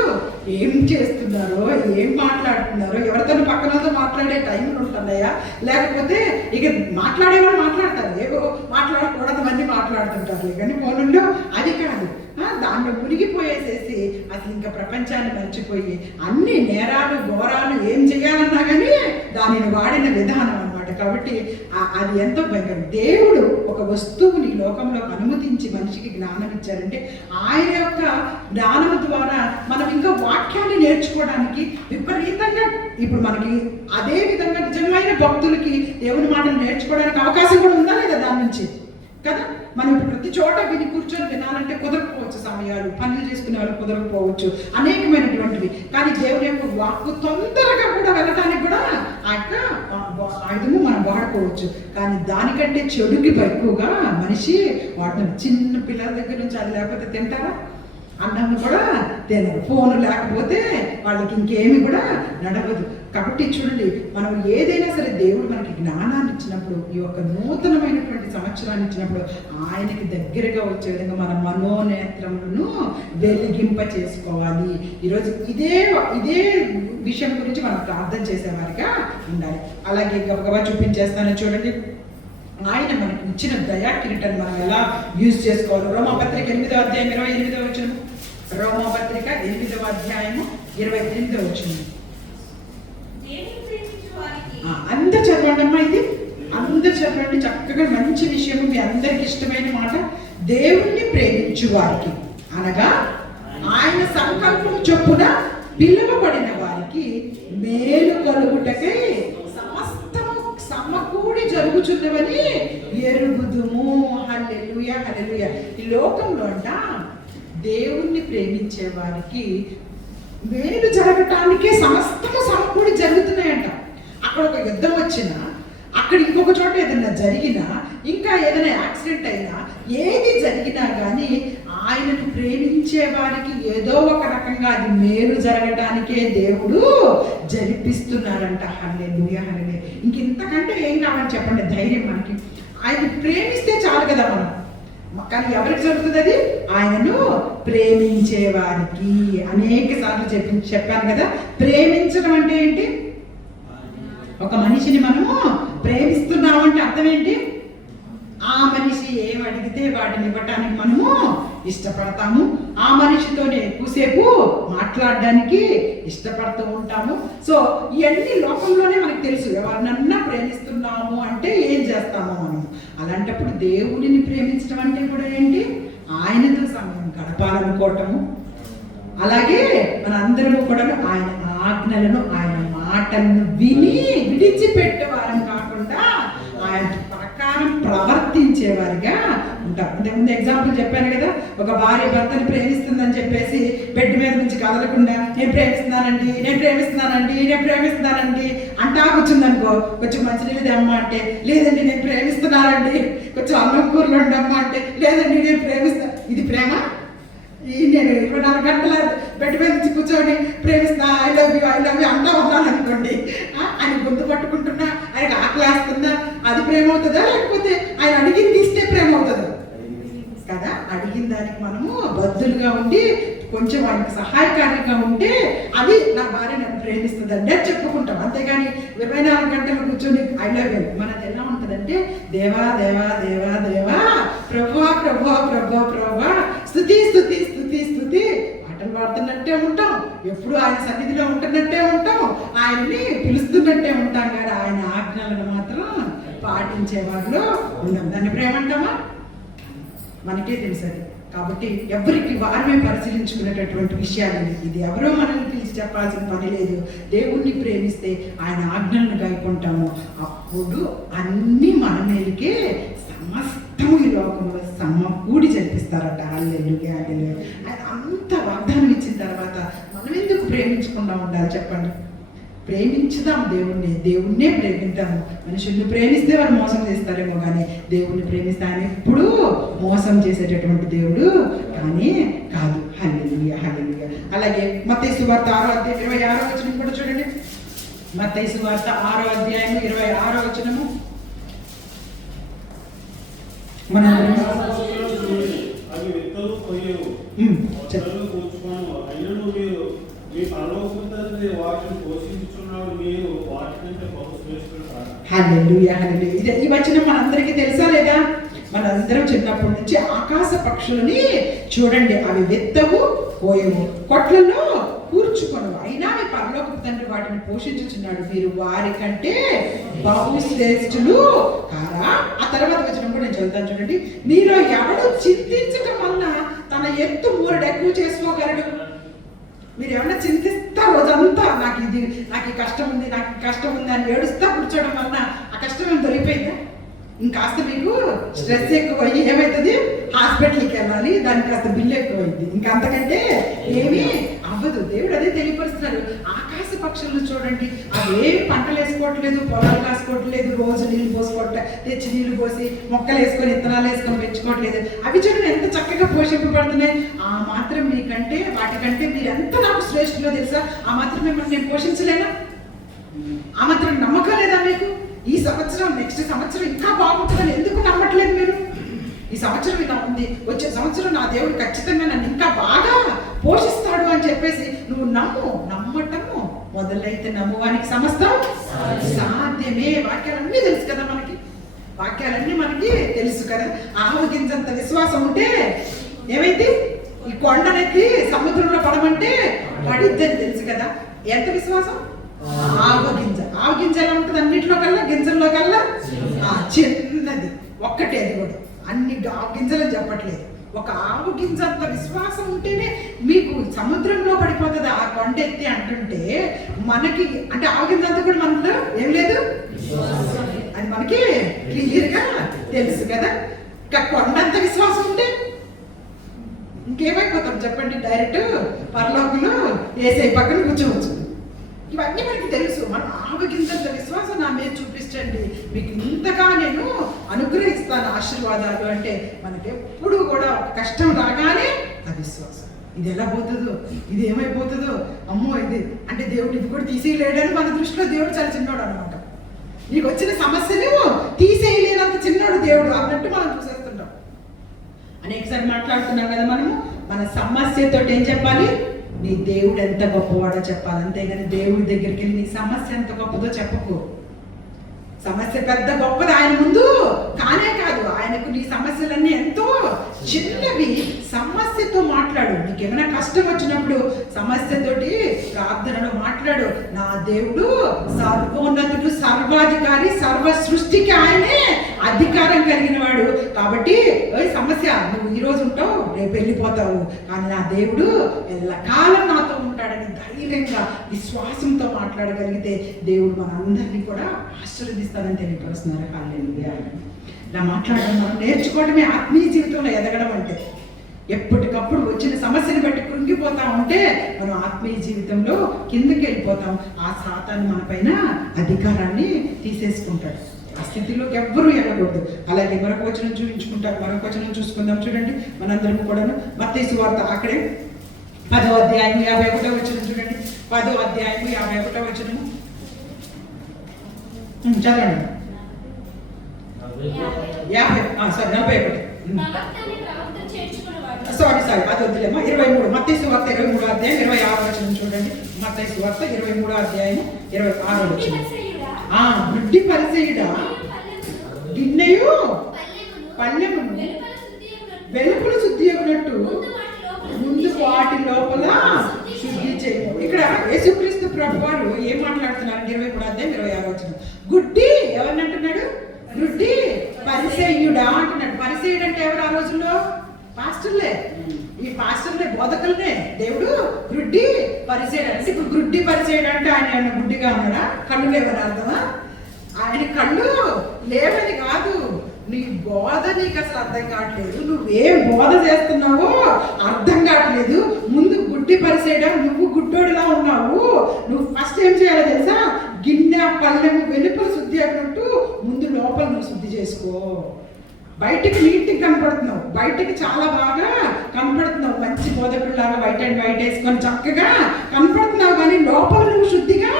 ఏం చేస్తున్నారో, ఏం మాట్లాడుతున్నారో, ఎవరితో పక్కనతో మాట్లాడే టైంలు ఉంటున్నాయా, లేకపోతే ఇక మాట్లాడేవాళ్ళు మాట్లాడతారు, ఏవో మాట్లాడకూడదు మంది మాట్లాడుతుంటారు. కానీ ఫోన్లో అది కాదు, దాంట్లో మునిగిపోయేసేసి అసలు ఇంకా ప్రపంచాన్ని మర్చిపోయి అన్ని నేరాలు ఘోరాలు ఏం చేయాలన్నా కానీ దానిని వాడిన విధానం అన్నమాట. కాబట్టి అది ఎంతో భయంకరం. దేవుడు ఒక వస్తువుని లోకంలోకి అనుమతించి మనిషికి జ్ఞానం ఇచ్చారంటే ఆయన యొక్క జ్ఞానం ద్వారా మనం ఇంకా వాక్యాన్ని నేర్చుకోవడానికి విపరీతంగా ఇప్పుడు మనకి అదే విధంగా నిజమైన భక్తులకి దేవుని మాటలు నేర్చుకోవడానికి అవకాశం కూడా ఉందా లేదా దాని నుంచి కదా. మనం ఇప్పుడు ప్రతి చోట కూర్చొని వినాలంటే కుదరకపోవచ్చు, సమయాలు పనులు చేసుకునే వాళ్ళు కుదరకపోవచ్చు, అనేకమైనటువంటివి. కానీ దేవుని యొక్క వాక్కు తొందరగా కూడా వెళ్ళటానికి కూడా ఆ యొక్క ఆయుధము మనం వాడుకోవచ్చు. కానీ దానికంటే చెడుకి ఎక్కువగా మనిషి వాడుతున్నాడు. చిన్న పిల్లల దగ్గర నుంచి అది లేకపోతే తింటారా? అన్నం కూడా తినరు. ఫోన్ లేకపోతే వాళ్ళకి ఇంకేమి కూడా నడవదు. కాబట్టి చూడండి, మనం ఏదైనా సరే దేవుడు మనకి జ్ఞానాన్ని ఇచ్చినప్పుడు, ఈ యొక్క నూతనమైనటువంటి సంవత్సరాన్ని ఇచ్చినప్పుడు ఆయనకి దగ్గరగా వచ్చే విధంగా మన మనోనేత్రములను వెలిగింప చేసుకోవాలి. ఈరోజు ఇదే విషయం గురించి మనం ప్రార్థన చేసేవారిగా ఉండాలి. అలాగే గబగబా చూపించేస్తాను చూడండి. ఆయన మనకి ఇచ్చిన దయా కిరీటాన్ని మనం ఎలా యూజ్ చేసుకోవాలి. రోమాపత్రిక 8వ అధ్యాయం 28వ వచనం. రోమాపత్రిక 8వ అధ్యాయము 28వ వచనం. అందరు చదవండి అమ్మా, ఇది అందరు చదవండి చక్కగా. మంచి విషయం, మీ అందరికి ఇష్టమైన మాట. దేవుణ్ణి ప్రేమించు వారికి, అనగా ఆయన సంకల్పం చొప్పున పిలువబడిన వారికి మేలు కలుగుటకై సమస్తము సమకూడి జరుగుచున్నవని ఎరుగుదుము. హల్లెలూయా, హల్లెలూయా. ఈ లోకంలో అంట దేవుణ్ణి ప్రేమించే వారికి మేలు జరగటానికే సమస్తము సమకూడి జరుగుతున్నాయంట. అక్కడ ఒక యుద్ధం వచ్చినా, అక్కడ ఇంకొక చోట ఏదైనా జరిగినా, ఇంకా ఏదైనా యాక్సిడెంట్ అయినా, ఏది జరిగినా కానీ ఆయనను ప్రేమించే వారికి ఏదో ఒక రకంగా అది మేలు జరగడానికే దేవుడు జరిపిస్తున్నారంట. హల్లెలూయా, హల్లెలూయా. ఇంతకంటే ఏం కావాలని చెప్పండి ధైర్యం మనకి. ఆయన ప్రేమిస్తే చాలు కదా మనం. కానీ ఎవరికి జరుగుతుంది అది? ఆయనను ప్రేమించే వారికి. అనేక సార్లు చెప్పాను కదా. ప్రేమించడం అంటే ఏంటి? ఒక మనిషిని మనము ప్రేమిస్తున్నామంటే అర్థం ఏంటి? ఆ మనిషి ఏం అడిగితే వాటిని ఇవ్వటానికి మనము ఇష్టపడతాము. ఆ మనిషితోనే ఎక్కువసేపు మాట్లాడడానికి ఇష్టపడుతూ ఉంటాము. సో ఇవన్నీ లోకంలోనే మనకు తెలుసు. ఎవరినన్నా ప్రేమిస్తున్నాము అంటే ఏం చేస్తామో మనము. అలాంటప్పుడు దేవుడిని ప్రేమించడం అంటే కూడా ఏంటి? ఆయనతో సమయం గడపాలనుకోవటము. అలాగే మన అందరము కూడా ఆయన ఆజ్ఞలను, ఆయన మాటలను విని విడిచిపెట్టేవారం కాకుండా ఆయన ప్రకారం ప్రవర్తించేవారిగా ఉంటారు. అంతకుముందు ఎగ్జాంపుల్ చెప్పాను కదా. ఒక భార్య భర్తను ప్రేమిస్తుందని చెప్పేసి బెడ్ మీద నుంచి కదలకుండా నేను ప్రేమిస్తున్నానండి, నేను ప్రేమిస్తున్నానండి, నేను ప్రేమిస్తున్నానండి అంటా కూర్చుందనుకో. కొంచెం మంచినీళ్ళు తెమ్మ అంటే లేదండి నేను ప్రేమిస్తున్నానండి. కొంచెం అన్నం కూరలు ఉండమ్మా అంటే లేదండి నేను ప్రేమిస్తాను. ఇది ప్రేమ? నేను 24 గంటల బెడ్ మీద నుంచి కూర్చొని ప్రేమిస్తున్నా, ఐ లవ్ యూ అంటా ఉన్నాను అనుకోండి. ఆయన గొంతు పట్టుకుంటున్నా, ఆయనకు ఆకలేస్తుందా, అది ప్రేమ అవుతుందా? లేకపోతే ఆయన అడిగింది ఇస్తే ప్రేమ అవుతుందా? కదా. అడిగిన దానికి మనము బద్దులుగా ఉండి కొంచెం ఆయనకు సహాయకారిగా ఉంటే అది నా భార్య నన్ను ప్రేమిస్తుందండి అని చెప్పుకుంటాం. అంతేగాని 24 గంటలు కూర్చొని ఐ లవ్ యూ మనది ఎలా ఉంటుందంటే దేవా దేవా దేవా దేవా ప్రభువా ప్రభువా ప్రభువా ప్రభువా స్తుతి స్తుతి స్తుతి స్తుతి పాటలు పాడుతున్నట్టే ఉంటాం. ఎప్పుడు ఆయన సన్నిధిలో ఉంటున్నట్టే ఉంటాం. ఆయన్ని పిలుస్తున్నట్టే ఉంటాం. కానీ ఆయన ఆజ్ఞలను మాత్రం పాటించే వాళ్ళు ఉన్నాం. దాన్ని ప్రేమ అంటామా? మనకే తెలుసు అది. కాబట్టి ఎవరికి వారమే పరిశీలించుకునేటటువంటి విషయాలు. ఇది ఎవరో మనల్ని పిలిచి చెప్పాల్సిన పని లేదు. దేవుణ్ణి ప్రేమిస్తే ఆయన ఆజ్ఞలను గాయకుంటాము. అప్పుడు అన్ని మన మేలుకే సమస్తము ఈ లోకంలో సమకూడి జరిపిస్తారట. హల్లెలూయా, హల్లెలూయా. ఆయన అంత వాగ్దానం ఇచ్చిన తర్వాత మనం ఎందుకు ప్రేమించకుండా ఉండాలి చెప్పండి? ప్రేమించుదాం దేవుణ్ణే ప్రేమిద్దాము. మనుషుల్ని ప్రేమిస్తే వారు మోసం చేస్తారేమో, కానీ దేవుణ్ణి ప్రేమిస్తే ఆయన ఎప్పుడూ మోసం చేసేటటువంటి దేవుడు కానీ కాదు. హల్లెలూయా, హల్లెలూయా. అలాగే మత్తయి సువార్త 6వ అధ్యాయం 26వ వచనం కూడా చూడండి. మత్తయి సువార్త 6వ అధ్యాయం 26వ వచనము. మన హల్లెలూయా, హల్లెలూయా. ఈ వచనం మనందరికీ తెలుసా లేదా? మనందరం చిన్నప్పటి నుంచి ఆకాశ పక్షులని చూడండి. అవి విత్తవు, కోయవు, కొట్లలో కూర్చుకొను, అయినా మీ పరలోకపు తండ్రి వాటిని పోషించుచున్నాడు. మీరు వారి కంటే బహుశ్రేష్ఠులు కారా? ఆ తర్వాత వచనం కూడా నేను చదువుతాను చూడండి. మీలో ఎవడు చింతించటం వల్ల తన ఎత్తు మూరడు ఎక్కువ చేసుకోగలడు? మీరు ఏమన్నా చింతిస్తా రోజంతా నాకు ఈ కష్టం ఉంది, నాకు ఈ కష్టం ఉంది అని ఏడుస్తా కూర్చోవడం వలన ఆ కష్టం ఏమి దొరికిపోయిందా? ఇంకాస్త మీకు స్ట్రెస్ ఎక్కువ అయ్యి ఏమవుతుంది? హాస్పిటల్కి వెళ్ళాలి, దానికి కాస్త బిల్లు ఎక్కువైంది. ఇంకా అంతకంటే ఏమీ అవ్వదు. దేవుడు అదే తెలియపరుస్తున్నాడు. ఆకాశ పక్షులను చూడండి, అవేమి పంటలు వేసుకోవట్లేదు, పొలాలు కాసుకోవట్లేదు, రోజు నీళ్ళు పోసుకోవట్లేదు, తెచ్చి నీళ్లు పోసి మొక్కలు వేసుకొని విత్తనాలు వేసుకొని పెంచుకోవట్లేదు. అవి చూడండి ఎంత చక్కగా పోషింపబడుతున్నాయి. ఆ మాత్రం మీకంటే వాటికంటే మీరు ఎంత నాకు శ్రేష్ఠులో తెలుసా? ఆ మాత్రం మిమ్మల్ని నేను పోషించలేనా? నెక్స్ట్ సంవత్సరం ఇంకా బాగుంటుందని ఎందుకు నమ్మట్లేదు మీరు? ఈ సంవత్సరం ఇలా ఉంది, వచ్చే సంవత్సరం నా దేవుడు ఖచ్చితంగా నన్ను ఇంకా బాగా పోషిస్తాడు అని చెప్పేసి నువ్వు నమ్మటము మొదలైతే నమ్మువానికి సమస్తం సాధ్యమే. వాక్యాలన్నీ తెలుసు కదా మనకి, వాక్యాలన్నీ మనకి తెలుసు కదా. ఆవగింజంత విశ్వాసం ఉంటే ఏమైంది? ఈ కొండనెత్తి సముద్రంలో పడమంటే పడిద్దని తెలుసు కదా. ఎంత విశ్వాసం? ఆవగింజ ఎలా ఉంటుంది? అన్నింటిలో కల్లా, గింజల్లో కల్లా చిన్నది ఒక్కటే. అది కూడా అన్ని గింజలని చెప్పట్లేదు, ఒక ఆవు గింజ అంత విశ్వాసం ఉంటేనే మీకు సముద్రంలో పడిపోతుంది ఆ కొండ ఎత్తి అంటుంటే మనకి, అంటే ఆవు గింజ అంతా కూడా మనలో ఏం లేదు, అది మనకి క్లియర్గా తెలుసు కదా. ఇంకా కొండంత విశ్వాసం ఉంటే ఇంకేమైపోతాం చెప్పండి? డైరెక్ట్ పరలోకంలో యేసయ్య పక్కన కూర్చోవచ్చు. ఇవన్నీ మనకి తెలుసు. మన ఆవగింజంత విశ్వాసం నా మీద చూపించండి, మీకు ఇంతగా నేను అనుగ్రహిస్తాను ఆశీర్వాదాలు అంటే మనకి ఎప్పుడు కూడా ఒక కష్టం రాగానే ఆ విశ్వాసం. ఇది ఎలా పోతుందో, ఇది ఏమైపోతుందో, అమ్మో ఇది అంటే దేవుడు ఇది కూడా తీసేయలేడని మన దృష్టిలో దేవుడు చాలా చిన్నోడు అనమాట. నీకు వచ్చిన సమస్యను తీసేయలేనంత చిన్నోడు దేవుడు అన్నట్టు మనం చూసేస్తుంటాం. అనేకసారి మాట్లాడుతున్నాం కదా మనము, మన సమస్యతో ఏం చెప్పాలి? నీ దేవుడు ఎంత గొప్పవాడో చెప్పాలి. అంతేగాని దేవుడి దగ్గరికి వెళ్ళి నీ సమస్య ఎంత గొప్పదో చెప్పకు. సమస్య పెద్ద గొప్పది ఆయన ముందు కానే కాదు. ఆయనకు నీ సమస్యలన్నీ ఎంతో చిన్నవి. సమస్యతో మాట్లాడు. నీకేమైనా కష్టం వచ్చినప్పుడు సమస్యతోటి ప్రార్థనలో మాట్లాడు. నా దేవుడు సర్వోన్నతుడు, సర్వాధికారి, సర్వ సృష్టికి ఆయనే అధికారం కలిగిన వాడు. కాబట్టి సమస్య నువ్వు ఈరోజు ఉంటావు, రేపు వెళ్ళిపోతావు, కానీ నా దేవుడు ఎల్లకాలం నాతో ఉంటాడని ధైర్యంగా విశ్వాసంతో మాట్లాడగలిగితే దేవుడు మనందరినీ కూడా ఆశీర్వదిస్తాడని తెలియపరుస్తున్నారు. హల్లెలూయా. ఇలా మాట్లాడడం మనం నేర్చుకోవడమే ఆత్మీయ జీవితంలో ఎదగడం అంటే. ఎప్పటికప్పుడు వచ్చిన సమస్యను బట్టి కృంగిపోతా ఉంటే మనం ఆత్మీయ జీవితంలో కిందకి వెళ్ళిపోతాం. ఆ సాతాను మన పైన అధికారాన్ని తీసేసుకుంటాడు. ఆ స్థితిలోకి ఎవ్వరూ వెళ్ళకూడదు. అలాగే మరొక వచనం చూపించుకుంటారు. మరొక వచనం చూసుకుందాం చూడండి. మనందరం కూడాను మత్తయి సువార్త అక్కడే 10వ అధ్యాయం 51వ వచనం చూడండి. 10వ అధ్యాయం 51వ వచనం చదవండి. 41. సారీ అది వద్దులేమో. 23 మత్తయి సువార్త 23వ అధ్యాయం 26వ వచనం చూడండి. మత్తయి సువార్త 23వ అధ్యాయం 26వ వచనం. గుడ్డి పరిసయ్యుడా గిన్నెయు పళ్ళెమును వెలుపల శుద్ధి అగినట్టు ముందు వాటి లోపల శుద్ధి చేయము. ఇక్కడ యేసుక్రీస్తు ప్రభువారు ఏం మాట్లాడుతున్నారు? 23వ అధ్యాయం 26వ వచనం. గుడ్డి ఎవరిని అంటున్నాడు? గుడ్డి పరిసయ్యుడా అంటున్నాడు. పరిసయ్యుడు అంటే ఎవరు ఆ రోజుల్లో? పాస్టర్లే. ఈ పాస్టర్లే, బోధకులనే దేవుడు గుడ్డి పరిచయం అంటే. ఇప్పుడు గుడ్డి పరిచయం అంటే ఆయన ఏమన్నా గుడ్డిగా ఉన్నాడా? కళ్ళు లేవని అర్థమా? ఆయన కళ్ళు లేవని కాదు, నీ బోధ నీకు అసలు అర్థం కావట్లేదు, నువ్వేం బోధ చేస్తున్నావో అర్థం కావట్లేదు. ముందు గుడ్డి పరిచయం, నువ్వు గుడ్డోడిలా ఉన్నావు. నువ్వు ఫస్ట్ ఏం చేయాలో తెలుసా? గిన్నె పళ్ళెము వెలుపల శుద్ధి అన్నట్టు ముందు లోపల నువ్వు శుద్ధి చేసుకో. బయటకి నీట్గా కనపడుతున్నావు, బయటకి చాలా బాగా కనపడుతున్నావు, మంచి బోధకుల్లాగా వైట్ అండ్ వైట్ వేసుకొని చక్కగా కనపడుతున్నావు, కానీ లోపల నువ్వు శుద్ధిగా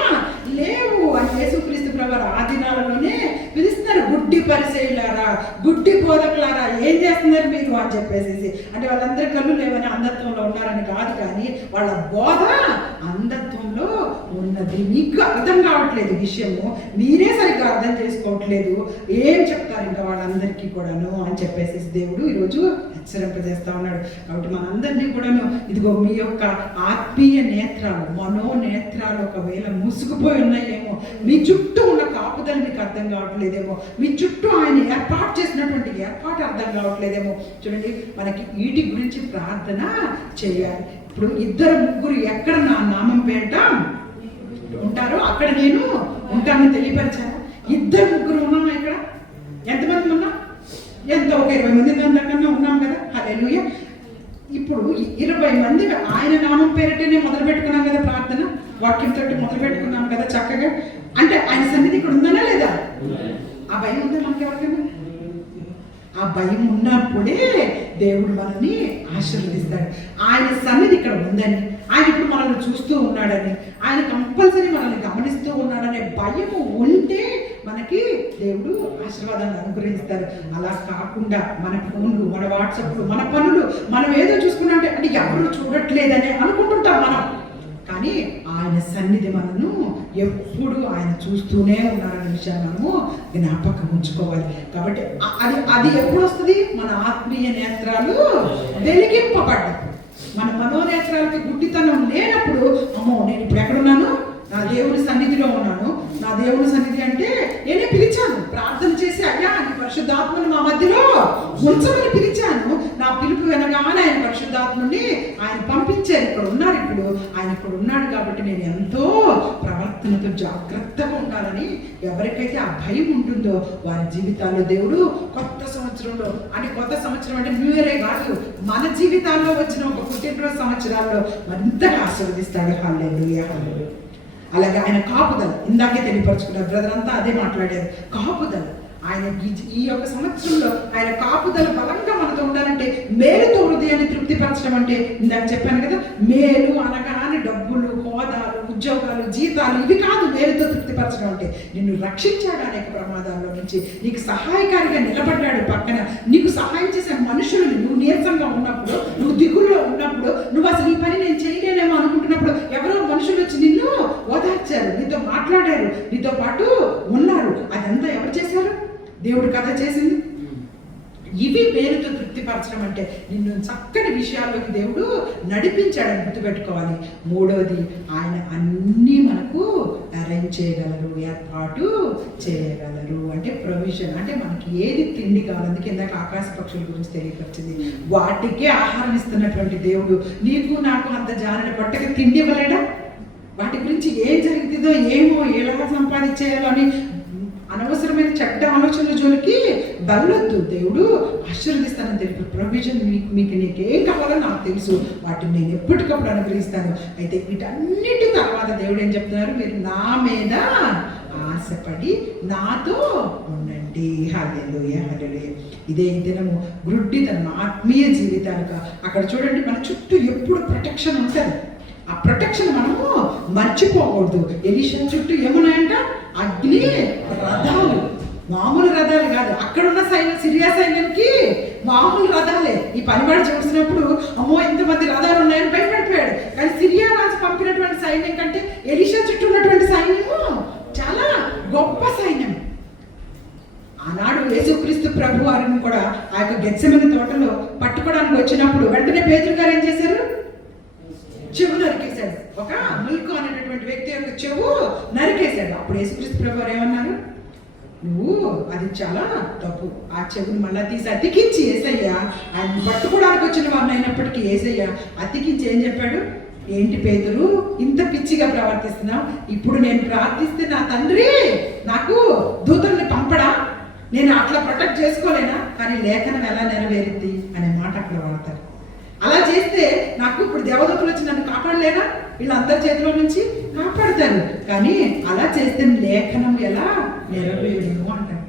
లేవు అని యేసుక్రీస్తు ప్రభువారు ఆ దినాలలోనే పిలుస్తున్నారు. గుడ్డి పరిచయులారా, గుడ్డి బోధకులారా, ఏం చేస్తున్నారు మీరు అని చెప్పేసి. అంటే వాళ్ళందరి కళ్ళు లేవని అంధత్వంలో ఉన్నారని కాదు, కానీ వాళ్ళ బోధ అంధత్వంలో ఉన్నది. మీకు అర్థం కావట్లేదు విషయము, మీరే సరిగ్గా అర్థం చేసుకోవట్లేదు, ఏం చెప్తారు ఇంకా వాళ్ళందరికీ కూడాను అని చెప్పేసి దేవుడు ఈరోజు హెచ్చరింపజేస్తా ఉన్నాడు. కాబట్టి మనందరినీ కూడాను ఇదిగో మీ యొక్క ఆత్మీయ నేత్రాలు, మనోనేత్రాలు ఒకవేళ మూసుకుపోయి ఉన్నాయేమో, మీ చుట్టూ ఉన్న కాపుదలు మీకు అర్థం కావట్లేదేమో, మీ చుట్టూ ఆయన ఏర్పాటు చేసినటువంటి ఏర్పాటు అర్థం కావట్లేదేమో. చూడండి, మనకి వీటి గురించి ప్రార్థన చేయాలి. ఇప్పుడు 2-3 ఎక్కడ నా నామం పేరిట ఉంటారో అక్కడ నేను ఉంటానని తెలియపరిచాను. 2-3 ఉన్నామా ఇక్కడ? ఎంతమంది ఉన్నాం? ఎంతో ఒక 20 మంది దానికన్నా ఉన్నాం కదా. హల్లెలూయా. ఇప్పుడు 20 మంది ఆయన నామం పేరిటనే మొదలు పెట్టుకున్నాం కదా ప్రార్థన, వాక్యంతో మొదలు పెట్టుకున్నాం కదా చక్కగా. అంటే ఆయన సన్నిధి ఇక్కడ ఉందనా లేదా? ఆ భయం ఉందా మనకి ఎవరికైనా? ఆ భయం ఉన్నప్పుడే దేవుడు మనల్ని ఆశీర్వదిస్తాడు. ఆయన సన్నిధి ఇక్కడ ఉందని, ఆయన ఇప్పుడు మనల్ని చూస్తూ ఉన్నాడని, ఆయన కంపల్సరీ మనల్ని గమనిస్తూ ఉన్నాడనే భయము ఉంటే మనకి దేవుడు ఆశీర్వాదాన్ని అనుగ్రహిస్తారు. అలా కాకుండా మన ఫోన్లు, మన వాట్సాప్లు, మన పనులు మనం ఏదో చూసుకున్నా అంటే ఎవరు చూడట్లేదని అనుకుంటుంటాం మనం. కానీ ఆయన సన్నిధి మనను ఎప్పుడు ఆయన చూస్తూనే ఉన్నారనే విషయాన్ని మనము జ్ఞాపకం ఉంచుకోవాలి. కాబట్టి అది ఎప్పుడు వస్తుంది? మన ఆత్మీయ నేత్రాలు వెలిగింపబడ్డప్పుడు, మన మనోనేత్రాలకి గుడ్డితనం లేనప్పుడు, అమ్మో నేను ఇప్పుడు ఎక్కడున్నాను, నా దేవుని సన్నిధిలో ఉన్నాను. నా దేవుని సన్నిధి అంటే నేనే పిలిచాను, ప్రార్థన చేసి అయ్యా నీ పరిశుద్ధాత్మను మా మధ్యలో ఉంచమని పిలిచాను. నా పిలుపు వినగానే ఆయన పరిశుద్ధాత్మని ఆయన పంపించారు. ఇక్కడ ఉన్నారు, ఇప్పుడు ఆయన ఇక్కడ ఉన్నాడు కాబట్టి నేను ఎంతో ప్రవర్తనతో జాగ్రత్తగా ఉండాలని ఎవరికైతే ఆ భయం ఉంటుందో వారి జీవితాల్లో దేవుడు కొత్త సంవత్సరంలో, అంటే కొత్త సంవత్సరం అంటే న్యూ ఇయరే కాదు, మన జీవితాల్లో వచ్చిన ఒక పుట్టినరోజు సంవత్సరాల్లో మరింతగా ఆశీర్వదిస్తాడు. హల్లెలూయా, హల్లెలూయా. అలాగే ఆయన కాపుదల, ఇందాకే తెలియపరుచుకున్నారు బ్రదర్ అంతా అదే మాట్లాడారు. కాపుదల ఆయన ఈ యొక్క సంవత్సరంలో ఆయన కాపుదల బలంగా మనతో ఉండాలంటే మేలుతో హృదయాన్ని తృప్తిపరచడం అంటే ఇందాక చెప్పాను కదా, మేలు అనగానే డబ్బులు, హోదాలు, ఉద్యోగాలు, జీతాలు ఇవి కాదు. మేలుతో తృప్తిపరచడం అంటే నిన్ను రక్షించాడు అనేక ప్రమాదాల్లో నుంచి, నీకు సహాయకారిగా నిలబడ్డాడు పక్కన, నీకు సహాయం చేసే మనుషులను, నువ్వు నీరసంగా ఉన్నప్పుడు, నువ్వు దిగుల్లో ఉన్నప్పుడు, నువ్వు అసలు ఈ పని నేను చేయలేనేమో అనుకుంటున్నప్పుడు ఎవరో మనుషులు వచ్చి నిన్ను ఓదార్చారు, నీతో మాట్లాడారు, నీతో పాటు ఉన్నారు. అదంతా ఎవరు చేశారు? దేవుడు కథ చేసింది. ఇవి మేలుతో తృప్తిపరచడం అంటే నిన్ను చక్కని విషయాల్లోకి దేవుడు నడిపించాడని గుర్తుపెట్టుకోవాలి. మూడవది, ఆయన అన్నీ మనకు అరేంజ్ చేయగలరు, ఏర్పాటు చేయగలరు. అంటే ప్రొవిజన్, అంటే మనకి ఏది తిండి కావాలి. అందుకే ఇందాక ఆకాశ పక్షుల గురించి తెలియపరిచింది. వాటికే ఆహారం ఇస్తున్నటువంటి దేవుడు నీకు నాకు అంత జారిన పట్టక తిండి ఇవ్వలేడా? వాటి గురించి ఏం జరుగుతుందో ఏమో, ఎలా సంపాదించేయాలో అని అనవసరమైన చెడ్డ ఆలోచనల జోలికి వెళ్ళొద్దు. దేవుడు ఆశీర్వదిస్తానని తెలుపు ప్రొవిజన్, మీకు నీకేం కావాలో నాకు తెలుసు, వాటిని నేను ఎప్పటికప్పుడు అనుగ్రహిస్తాను. అయితే వీటన్నిటి తర్వాత దేవుడు ఏం చెప్తున్నారు? మీరు నా మీద ఆశపడి నాతో ఉండండి. హల్లెలూయా, హల్లెలూయా. ఇదే దినము గ్రుడ్డితనం ఆత్మీయ జీవితాలుగా. అక్కడ చూడండి, మన చుట్టూ ఎప్పుడు ప్రొటెక్షన్ ఉంటుంది. ఆ ప్రొటెక్షన్ మనము మర్చిపోకూడదు. ఎలీషా చుట్టూ ఏమున్నాయంట? అగ్ని రథాలు, మామూలు రథాలు కాదు. అక్కడున్న సిరియా సైన్యంకి మామూలు రథాలే. ఈ పనివాడు చూసినప్పుడు అమ్మో ఇంతమంది రథాలు ఉన్నాయని భయపడిపోయాడు. కానీ సిరియా రాజు పంపినటువంటి సైన్యం కంటే ఎలీషా చుట్టూ ఉన్నటువంటి సైన్యము చాలా గొప్ప సైన్యం. ఆనాడు యేసుక్రీస్తు ప్రభు వారిని కూడా ఆ యొక్క గెత్సెమనే తోటలో పట్టుకోవడానికి వచ్చినప్పుడు వెంటనే పేతురు గారు ఏం చేశారు? చెవు నరికేశాడు. ఒక మిల్కు అనేటటువంటి వ్యక్తి యొక్క చెవు నరికేశాడు. అప్పుడు యేసుక్రీస్తు ప్రభు ఏమన్నారు? నువ్వు అది చాలా తప్పు. ఆ చెవుని మళ్ళీ తీసి అతికించి యేసయ్య ఆయన పట్టుకోవడానికి వచ్చిన వారిని అయినప్పటికీ యేసయ్య అతికించి ఏం చెప్పాడు? ఏంటి పేతురు ఇంత పిచ్చిగా ప్రవర్తిస్తున్నావు? ఇప్పుడు నేను ప్రార్థిస్తే నా తండ్రి నాకు దూతల్ని పంపడా? నేను అట్లా ప్రొటెక్ట్ చేసుకోలేనా? కానీ లేఖనం ఎలా నెరవేరింది అనే మాట అక్కడ వాడతారు. అలా చేస్తే నాకు ఇప్పుడు దేవదూతలు వచ్చి నన్ను కాపాడలేరా? వీళ్ళందరి చేతిలో నుంచి కాపాడతారు. కానీ అలా చేస్తే లేఖనం ఎలా నెరవేరును అంటారు.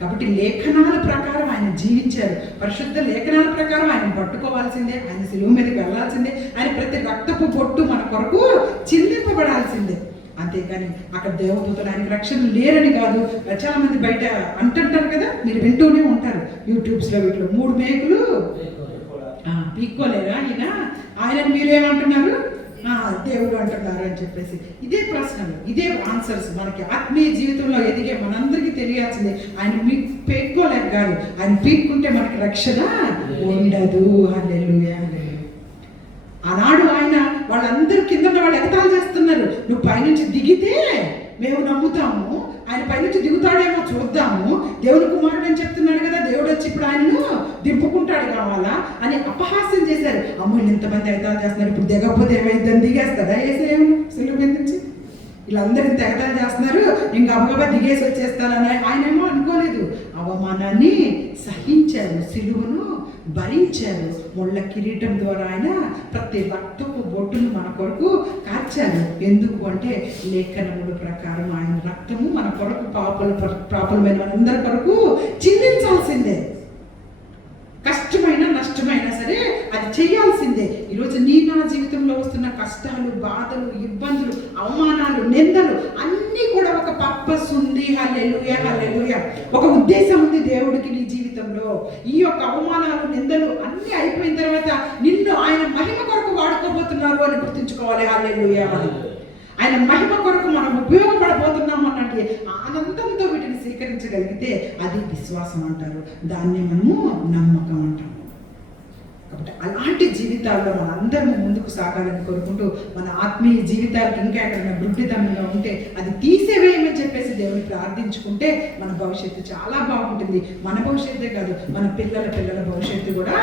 కాబట్టి లేఖనాల ప్రకారం ఆయన జీవించారు. పరిశుద్ధ లేఖనాల ప్రకారం ఆయన పట్టుకోవాల్సిందే, ఆయన సిలువ మీదకి వెళ్ళాల్సిందే, ఆయన ప్రతి రక్తపు బొట్టు మన కొరకు చిందింపబడాల్సిందే. అంతేకాని అక్కడ దేవదూతలు ఆయనకు రక్షణ లేరని కాదు. చాలా మంది బయట అంటుంటారు కదా, మీరు వింటూనే ఉంటారు యూట్యూబ్స్లో, వీటిలో 3 మేకులు పీక్కోలేరా ఆయన మీరేమంటున్నారు? దేవుడు అంటున్నారు అని చెప్పేసి. ఇదే ప్రశ్నలు, ఇదే ఆన్సర్స్ మనకి ఆత్మీయ జీవితంలో ఎదిగే మనందరికీ తెలియాల్సిందే. ఆయన మీకు పీక్కోలేరు కాదు, ఆయన పీక్కుంటే మనకి రక్షణ ఉండదు. హల్లెలూయా. ఆనాడు ఆయన వాళ్ళందరూ కింద వాళ్ళు ఎగతాళి చేస్తున్నారు. నువ్వు పైనుంచి దిగితే మేము నమ్ముతాము, ఆయన పైనుంచి దిగుతాడేమో చూద్దాము, దేవుని కుమారుడు అని చెప్తున్నాడు కదా, దేవుడు వచ్చి ఇప్పుడు ఆయనను దింపుకుంటాడు కావాలా అని అపహాస్యం చేశారు. అమ్మో ఇంతమంది ఎగతాళి చేస్తున్నారు, ఇప్పుడు దిగకపోతే ఏమైందని దిగేస్తాడా యేసయ్య సిలువ మీద నుంచి? వీళ్ళందరూ ఇంత ఎగతాళి చేస్తున్నారు, ఇంకా గబగబా దిగేసి వచ్చేస్తానని ఆయనేమో అనుకోలేదు. అవమానాన్ని సహించారు, సిలువను భరించారు. ముళ్ళ కిరీటం ద్వారా ఆయన ప్రతి రక్తపు బొట్టును మన కొరకు కార్చారు. ఎందుకు అంటే లేఖనముల ప్రకారం ఆయన రక్తము మన కొరకు పాపలమైన మనందరి కొరకు చిందించాల్సిందే. కష్టమైన నష్టమైనా సరే అది చేయాల్సిందే. ఈరోజు నా జీవితంలో వస్తున్న కష్టాలు, బాధలు, ఇబ్బందులు, అవమానాలు, నిందలు అన్నీ కూడా ఒక పర్పస్ ఉంది. హల్లెలూయా, హల్లెలూయా. ఒక ఉద్దేశం ఉంది దేవుడికి నీ జీవితంలో. ఈ యొక్క అవమానాలు, నిందలు అన్ని అయిపోయిన తర్వాత నిన్ను ఆయన మహిమ కొరకు వాడుకోబోతున్నారు అని గుర్తుంచుకోవాలి. హల్లెలూయా. ఆయన మహిమ కొరకు మనం ఉపయోగపడబోతున్నాము అన్నట్టు ఆనందంతో వీటిని స్వీకరించగలిగితే అది విశ్వాసం అంటారు. దాన్ని మనము నమ్మకం అంటాము. కాబట్టి అలాంటి జీవితాల్లో మన అందరం ముందుకు సాగాలని కోరుకుంటూ, మన ఆత్మీయ జీవితాలకు ఇంకా ఎక్కడైనా గుడ్డితనంగా ఉంటే అది తీసేవేయమని చెప్పేసి దేవుని ప్రార్థించుకుంటే మన భవిష్యత్తు చాలా బాగుంటుంది. మన భవిష్యత్తే కాదు, మన పిల్లల భవిష్యత్తు కూడా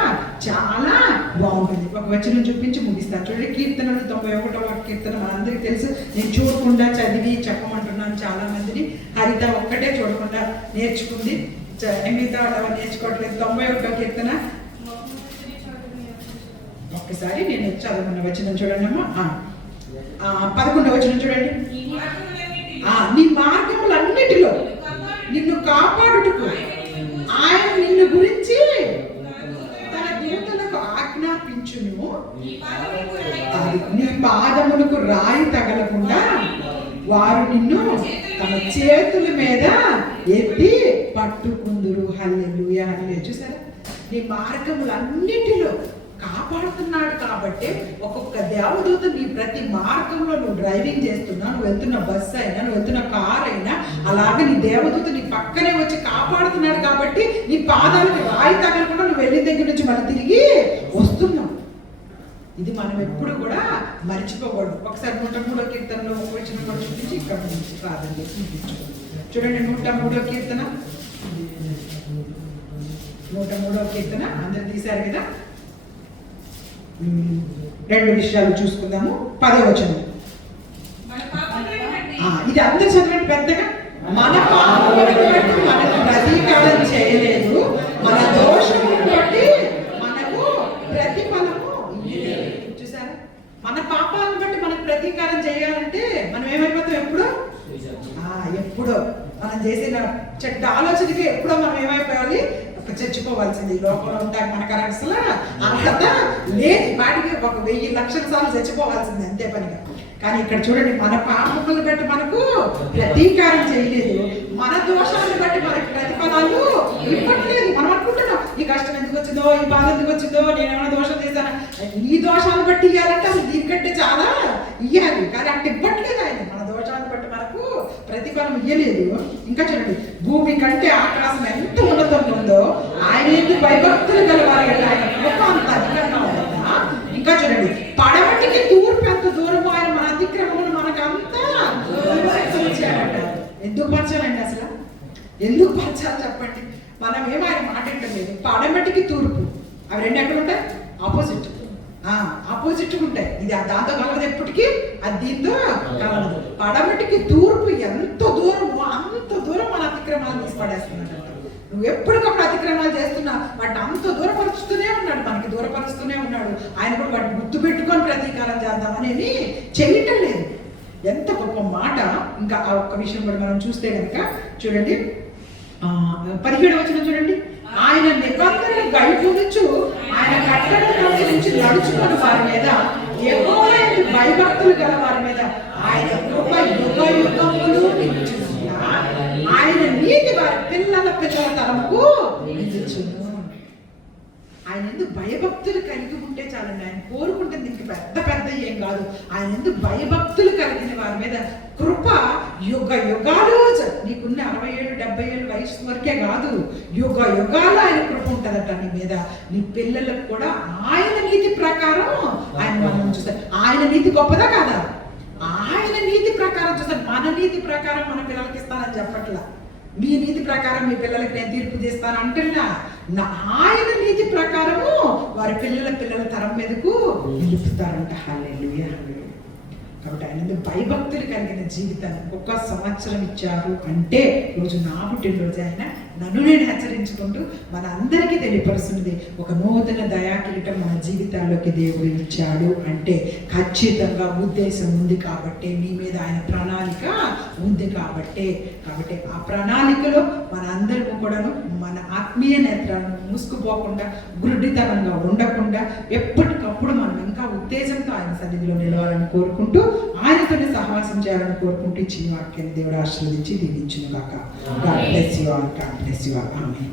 చాలా బాగుంటుంది. ఒక వచనం చూపించి ముగిస్తాను. చూడండి, కీర్తనలు 91వ కీర్తన మనందరికీ తెలుసు. నేను చూడకుండా చదివి చెప్పమంటున్నాను చాలా మందిని. హరిత ఒక్కటే చూడకుండా నేర్చుకుంది, మిగతా వాళ్ళు నేర్చుకోవట్లేదు. 91వ కీర్తన ఒక్కసారి నేను చదువుకున్న వచనం చూడండి అమ్మా. 11వ వచనం చూడండి. నీ మార్గములన్నిటిలో నిన్ను కాపాడుటకు ఆయన నిన్ను గురించి తన దూతలకు ఆజ్ఞాపించును. నీ పాదములకు రాయి తగలకుండా వారు నిన్ను తమ చేతుల మీద ఎత్తి పట్టుకుందురు. హల్లెలూయా, హల్లెలూయా. చూసారా, నీ మార్గములన్నిటిలో కాపాడుతున్నాడు. కాబట్టి ఒక్కొక్క దేవదూత నీ ప్రతి మార్గంలో నువ్వు డ్రైవింగ్ చేస్తున్నా, నువ్వు వెళ్తున్న బస్సు అయినా, నువ్వు వెళ్తున్న కార్ అయినా, అలాగే నీ దేవదూత నీ పక్కనే వచ్చి కాపాడుతున్నాడు. కాబట్టి నీ పాదాలకు రాయి తగలకుండా నువ్వు వెళ్ళిన దగ్గర నుంచి మళ్ళీ తిరిగి వస్తున్నావు. ఇది మనం ఎప్పుడు కూడా మర్చిపోకూడదు. ఒకసారి 103వ కీర్తనలో ఒక వచనం కూడా చూపించి ఇక్కడ నుంచి ప్రార్థన చేసి చూడండి. 103వ కీర్తన 103వ కీర్తన అందరు తీశారు కదా. 2 విషయాలు చూసుకుందాము. 10వ వచనం. ఇది అందరు చదవండి పెద్దగా. మన పాపములను బట్టి మనకు ప్రతీకారం చేయలేదు, మన దోషములను బట్టి మనకు ప్రతిఫలము ఇయ్యలేదు. చూసారా, మన పాపాలను బట్టి మనకు ప్రతీకారం చేయాలంటే మనం ఏమైపోతాం? ఎప్పుడో మనం చేసిన చెడ్డ ఆలోచనకి ఎప్పుడో మనం ఏమైపోవాలి? చచ్చిపోవాల్సింది. లోకంలో ఉంటాయి మనకు అసలు అర్హత లేదు. వాటికి 1000 లక్షల సార్లు చచ్చిపోవాల్సింది అంతే పనిగా. కానీ ఇక్కడ చూడండి, మన పాపములను బట్టి మనకు ప్రతీకారం చేయలేదు, మన దోషాలను బట్టి మనకు ప్రతిఫలాలు ఇవ్వట్లేదు. మనం అనుకుంటున్నాం ఈ కష్టం ఎందుకు వచ్చిందో, ఈ బాధ ఎందుకు వచ్చిందో, నేనేమైనా దోషం చేశాను. నీ దోషాలను బట్టి ఇవ్వాలంటే అసలు దీనికంటే చాలా ఇవ్వాలి. కానీ అంటే ఇవ్వట్లేదు ఆయన. మన దోషాలను బట్టి మనకు ప్రతిఫలం ఇయ్యలేదు. ఇంకా చూడండి, భూమి కంటే ఆకాశం ఎంత ఉన్నతంగా ఉందో ఆయన ఎందుకు భయభక్తులు గలవారంటే ఆయన కృప అంత అధికంగా ఉందా. ఇంకా చూడండి, పడమటికి తూర్పు ఎంత దూరమో ఆయన మన అతిక్రమమును మనకంతా విమర్శించాడంట. ఎందుకు పంచాలండి అసలు? ఎందుకు పంచాలి చెప్పండి? మనం ఏమో ఆయన మాట లేదు. పడమటికి తూర్పు అవి రెండు ఎక్కడ ఉంటాయి? ఆపోజిట్ ఉంటాయి. ఇది దాంతో కలవదు ఎప్పటికీ, అది దీంతో కలవదు. పడమటికి తూర్పు ఎంత దూరమో అంత దూరం మన అతిక్రమాలు తీసి పడేస్తున్నాడు. నువ్వు ఎప్పటికప్పుడు అతిక్రమాలు చేస్తున్నా వాటిని అంత దూరపరుస్తూనే ఉన్నాడు, మనకి దూరపరుస్తూనే ఉన్నాడు. ఆయన కూడా వాటిని గుర్తు పెట్టుకొని ప్రతీకారం చేద్దామనేది చేయటం లేదు. ఎంత గొప్ప మాట. ఇంకా ఆ ఒక్క విషయం కూడా మనం చూస్తే కనుక చూడండి, 17వ వచనం చూడండి. ఆయన నిబంధనలు గైకొనుచు ఆయన కట్టడలను అనుసరించి నడుచుకున్న వారి మీద, యెహోవా యందు భయభక్తులు గల వారి మీద ఆయన కృప యుగయుగములు నిలుచును. ఆయన నీతి వారి పిల్లల తరముకు నిలుచును. ఆయన ఎందుకు భయభక్తులు కలిగి ఉంటే చాలండి. ఆయన కోరుకుంటుంది ఇంక పెద్ద ఏం కాదు. ఆయన ఎందుకు భయభక్తులు కలిగిన వారి మీద కృప యుగాలు. నీకున్న 67-70 వయసు వరకే కాదు, యుగాలు ఆయన కృప ఉంటుందట నీ మీద. నీ పిల్లలకు కూడా ఆయన నీతి ప్రకారం ఆయన మనం చూస్తారు. ఆయన నీతి గొప్పదా కాదా? ఆయన నీతి ప్రకారం చూస్తారు. మన నీతి ప్రకారం మన పిల్లలకి ఇస్తానని చెప్పట్లా. మీ నీతి ప్రకారం మీ పిల్లలకి నేను తీర్పు తీస్తాను అంటున్నా. ఆయన నీతి ప్రకారము వారి పిల్లల తరం మీదకు నిలుపుతారంట. హల్లెలూయా. కాబట్టి ఆయన భయభక్తులు కలిగిన జీవితాన్ని 1 సంవత్సరం ఇచ్చారు అంటే రోజు నా పుట్టినరోజు ఆయన నన్ను నేను హెచ్చరించుకుంటూ మన అందరికీ తెలియపరుస్తున్నది. ఒక నూతన దయాకిరీటం మన జీవితాల్లోకి దేవుడు ఇచ్చాడు అంటే ఖచ్చితంగా ఉద్దేశం ఉంది. కాబట్టి మీ మీద ఆయన ప్రణాళిక ఉంది. కాబట్టి ఆ ప్రణాళికలో మన అందరము కూడాను మన ఆత్మీయ నేత్రాలను మూసుకుపోకుండా, గురుడితనంగా ఉండకుండా ఎప్పటికప్పుడు మనం ఇంకా ఉత్తేజంతో ఆయన సన్నిధిలో నిలవాలని కోరుకుంటూ ఆయన ఆయనతోనే సహవాసం చేయాలని కోరుకుంటూ ఇచ్చిన వాక్యాన్ని దేవుడు ఆశీర్వదించి దీవించును గాక. God bless you all. God bless you all. Amen.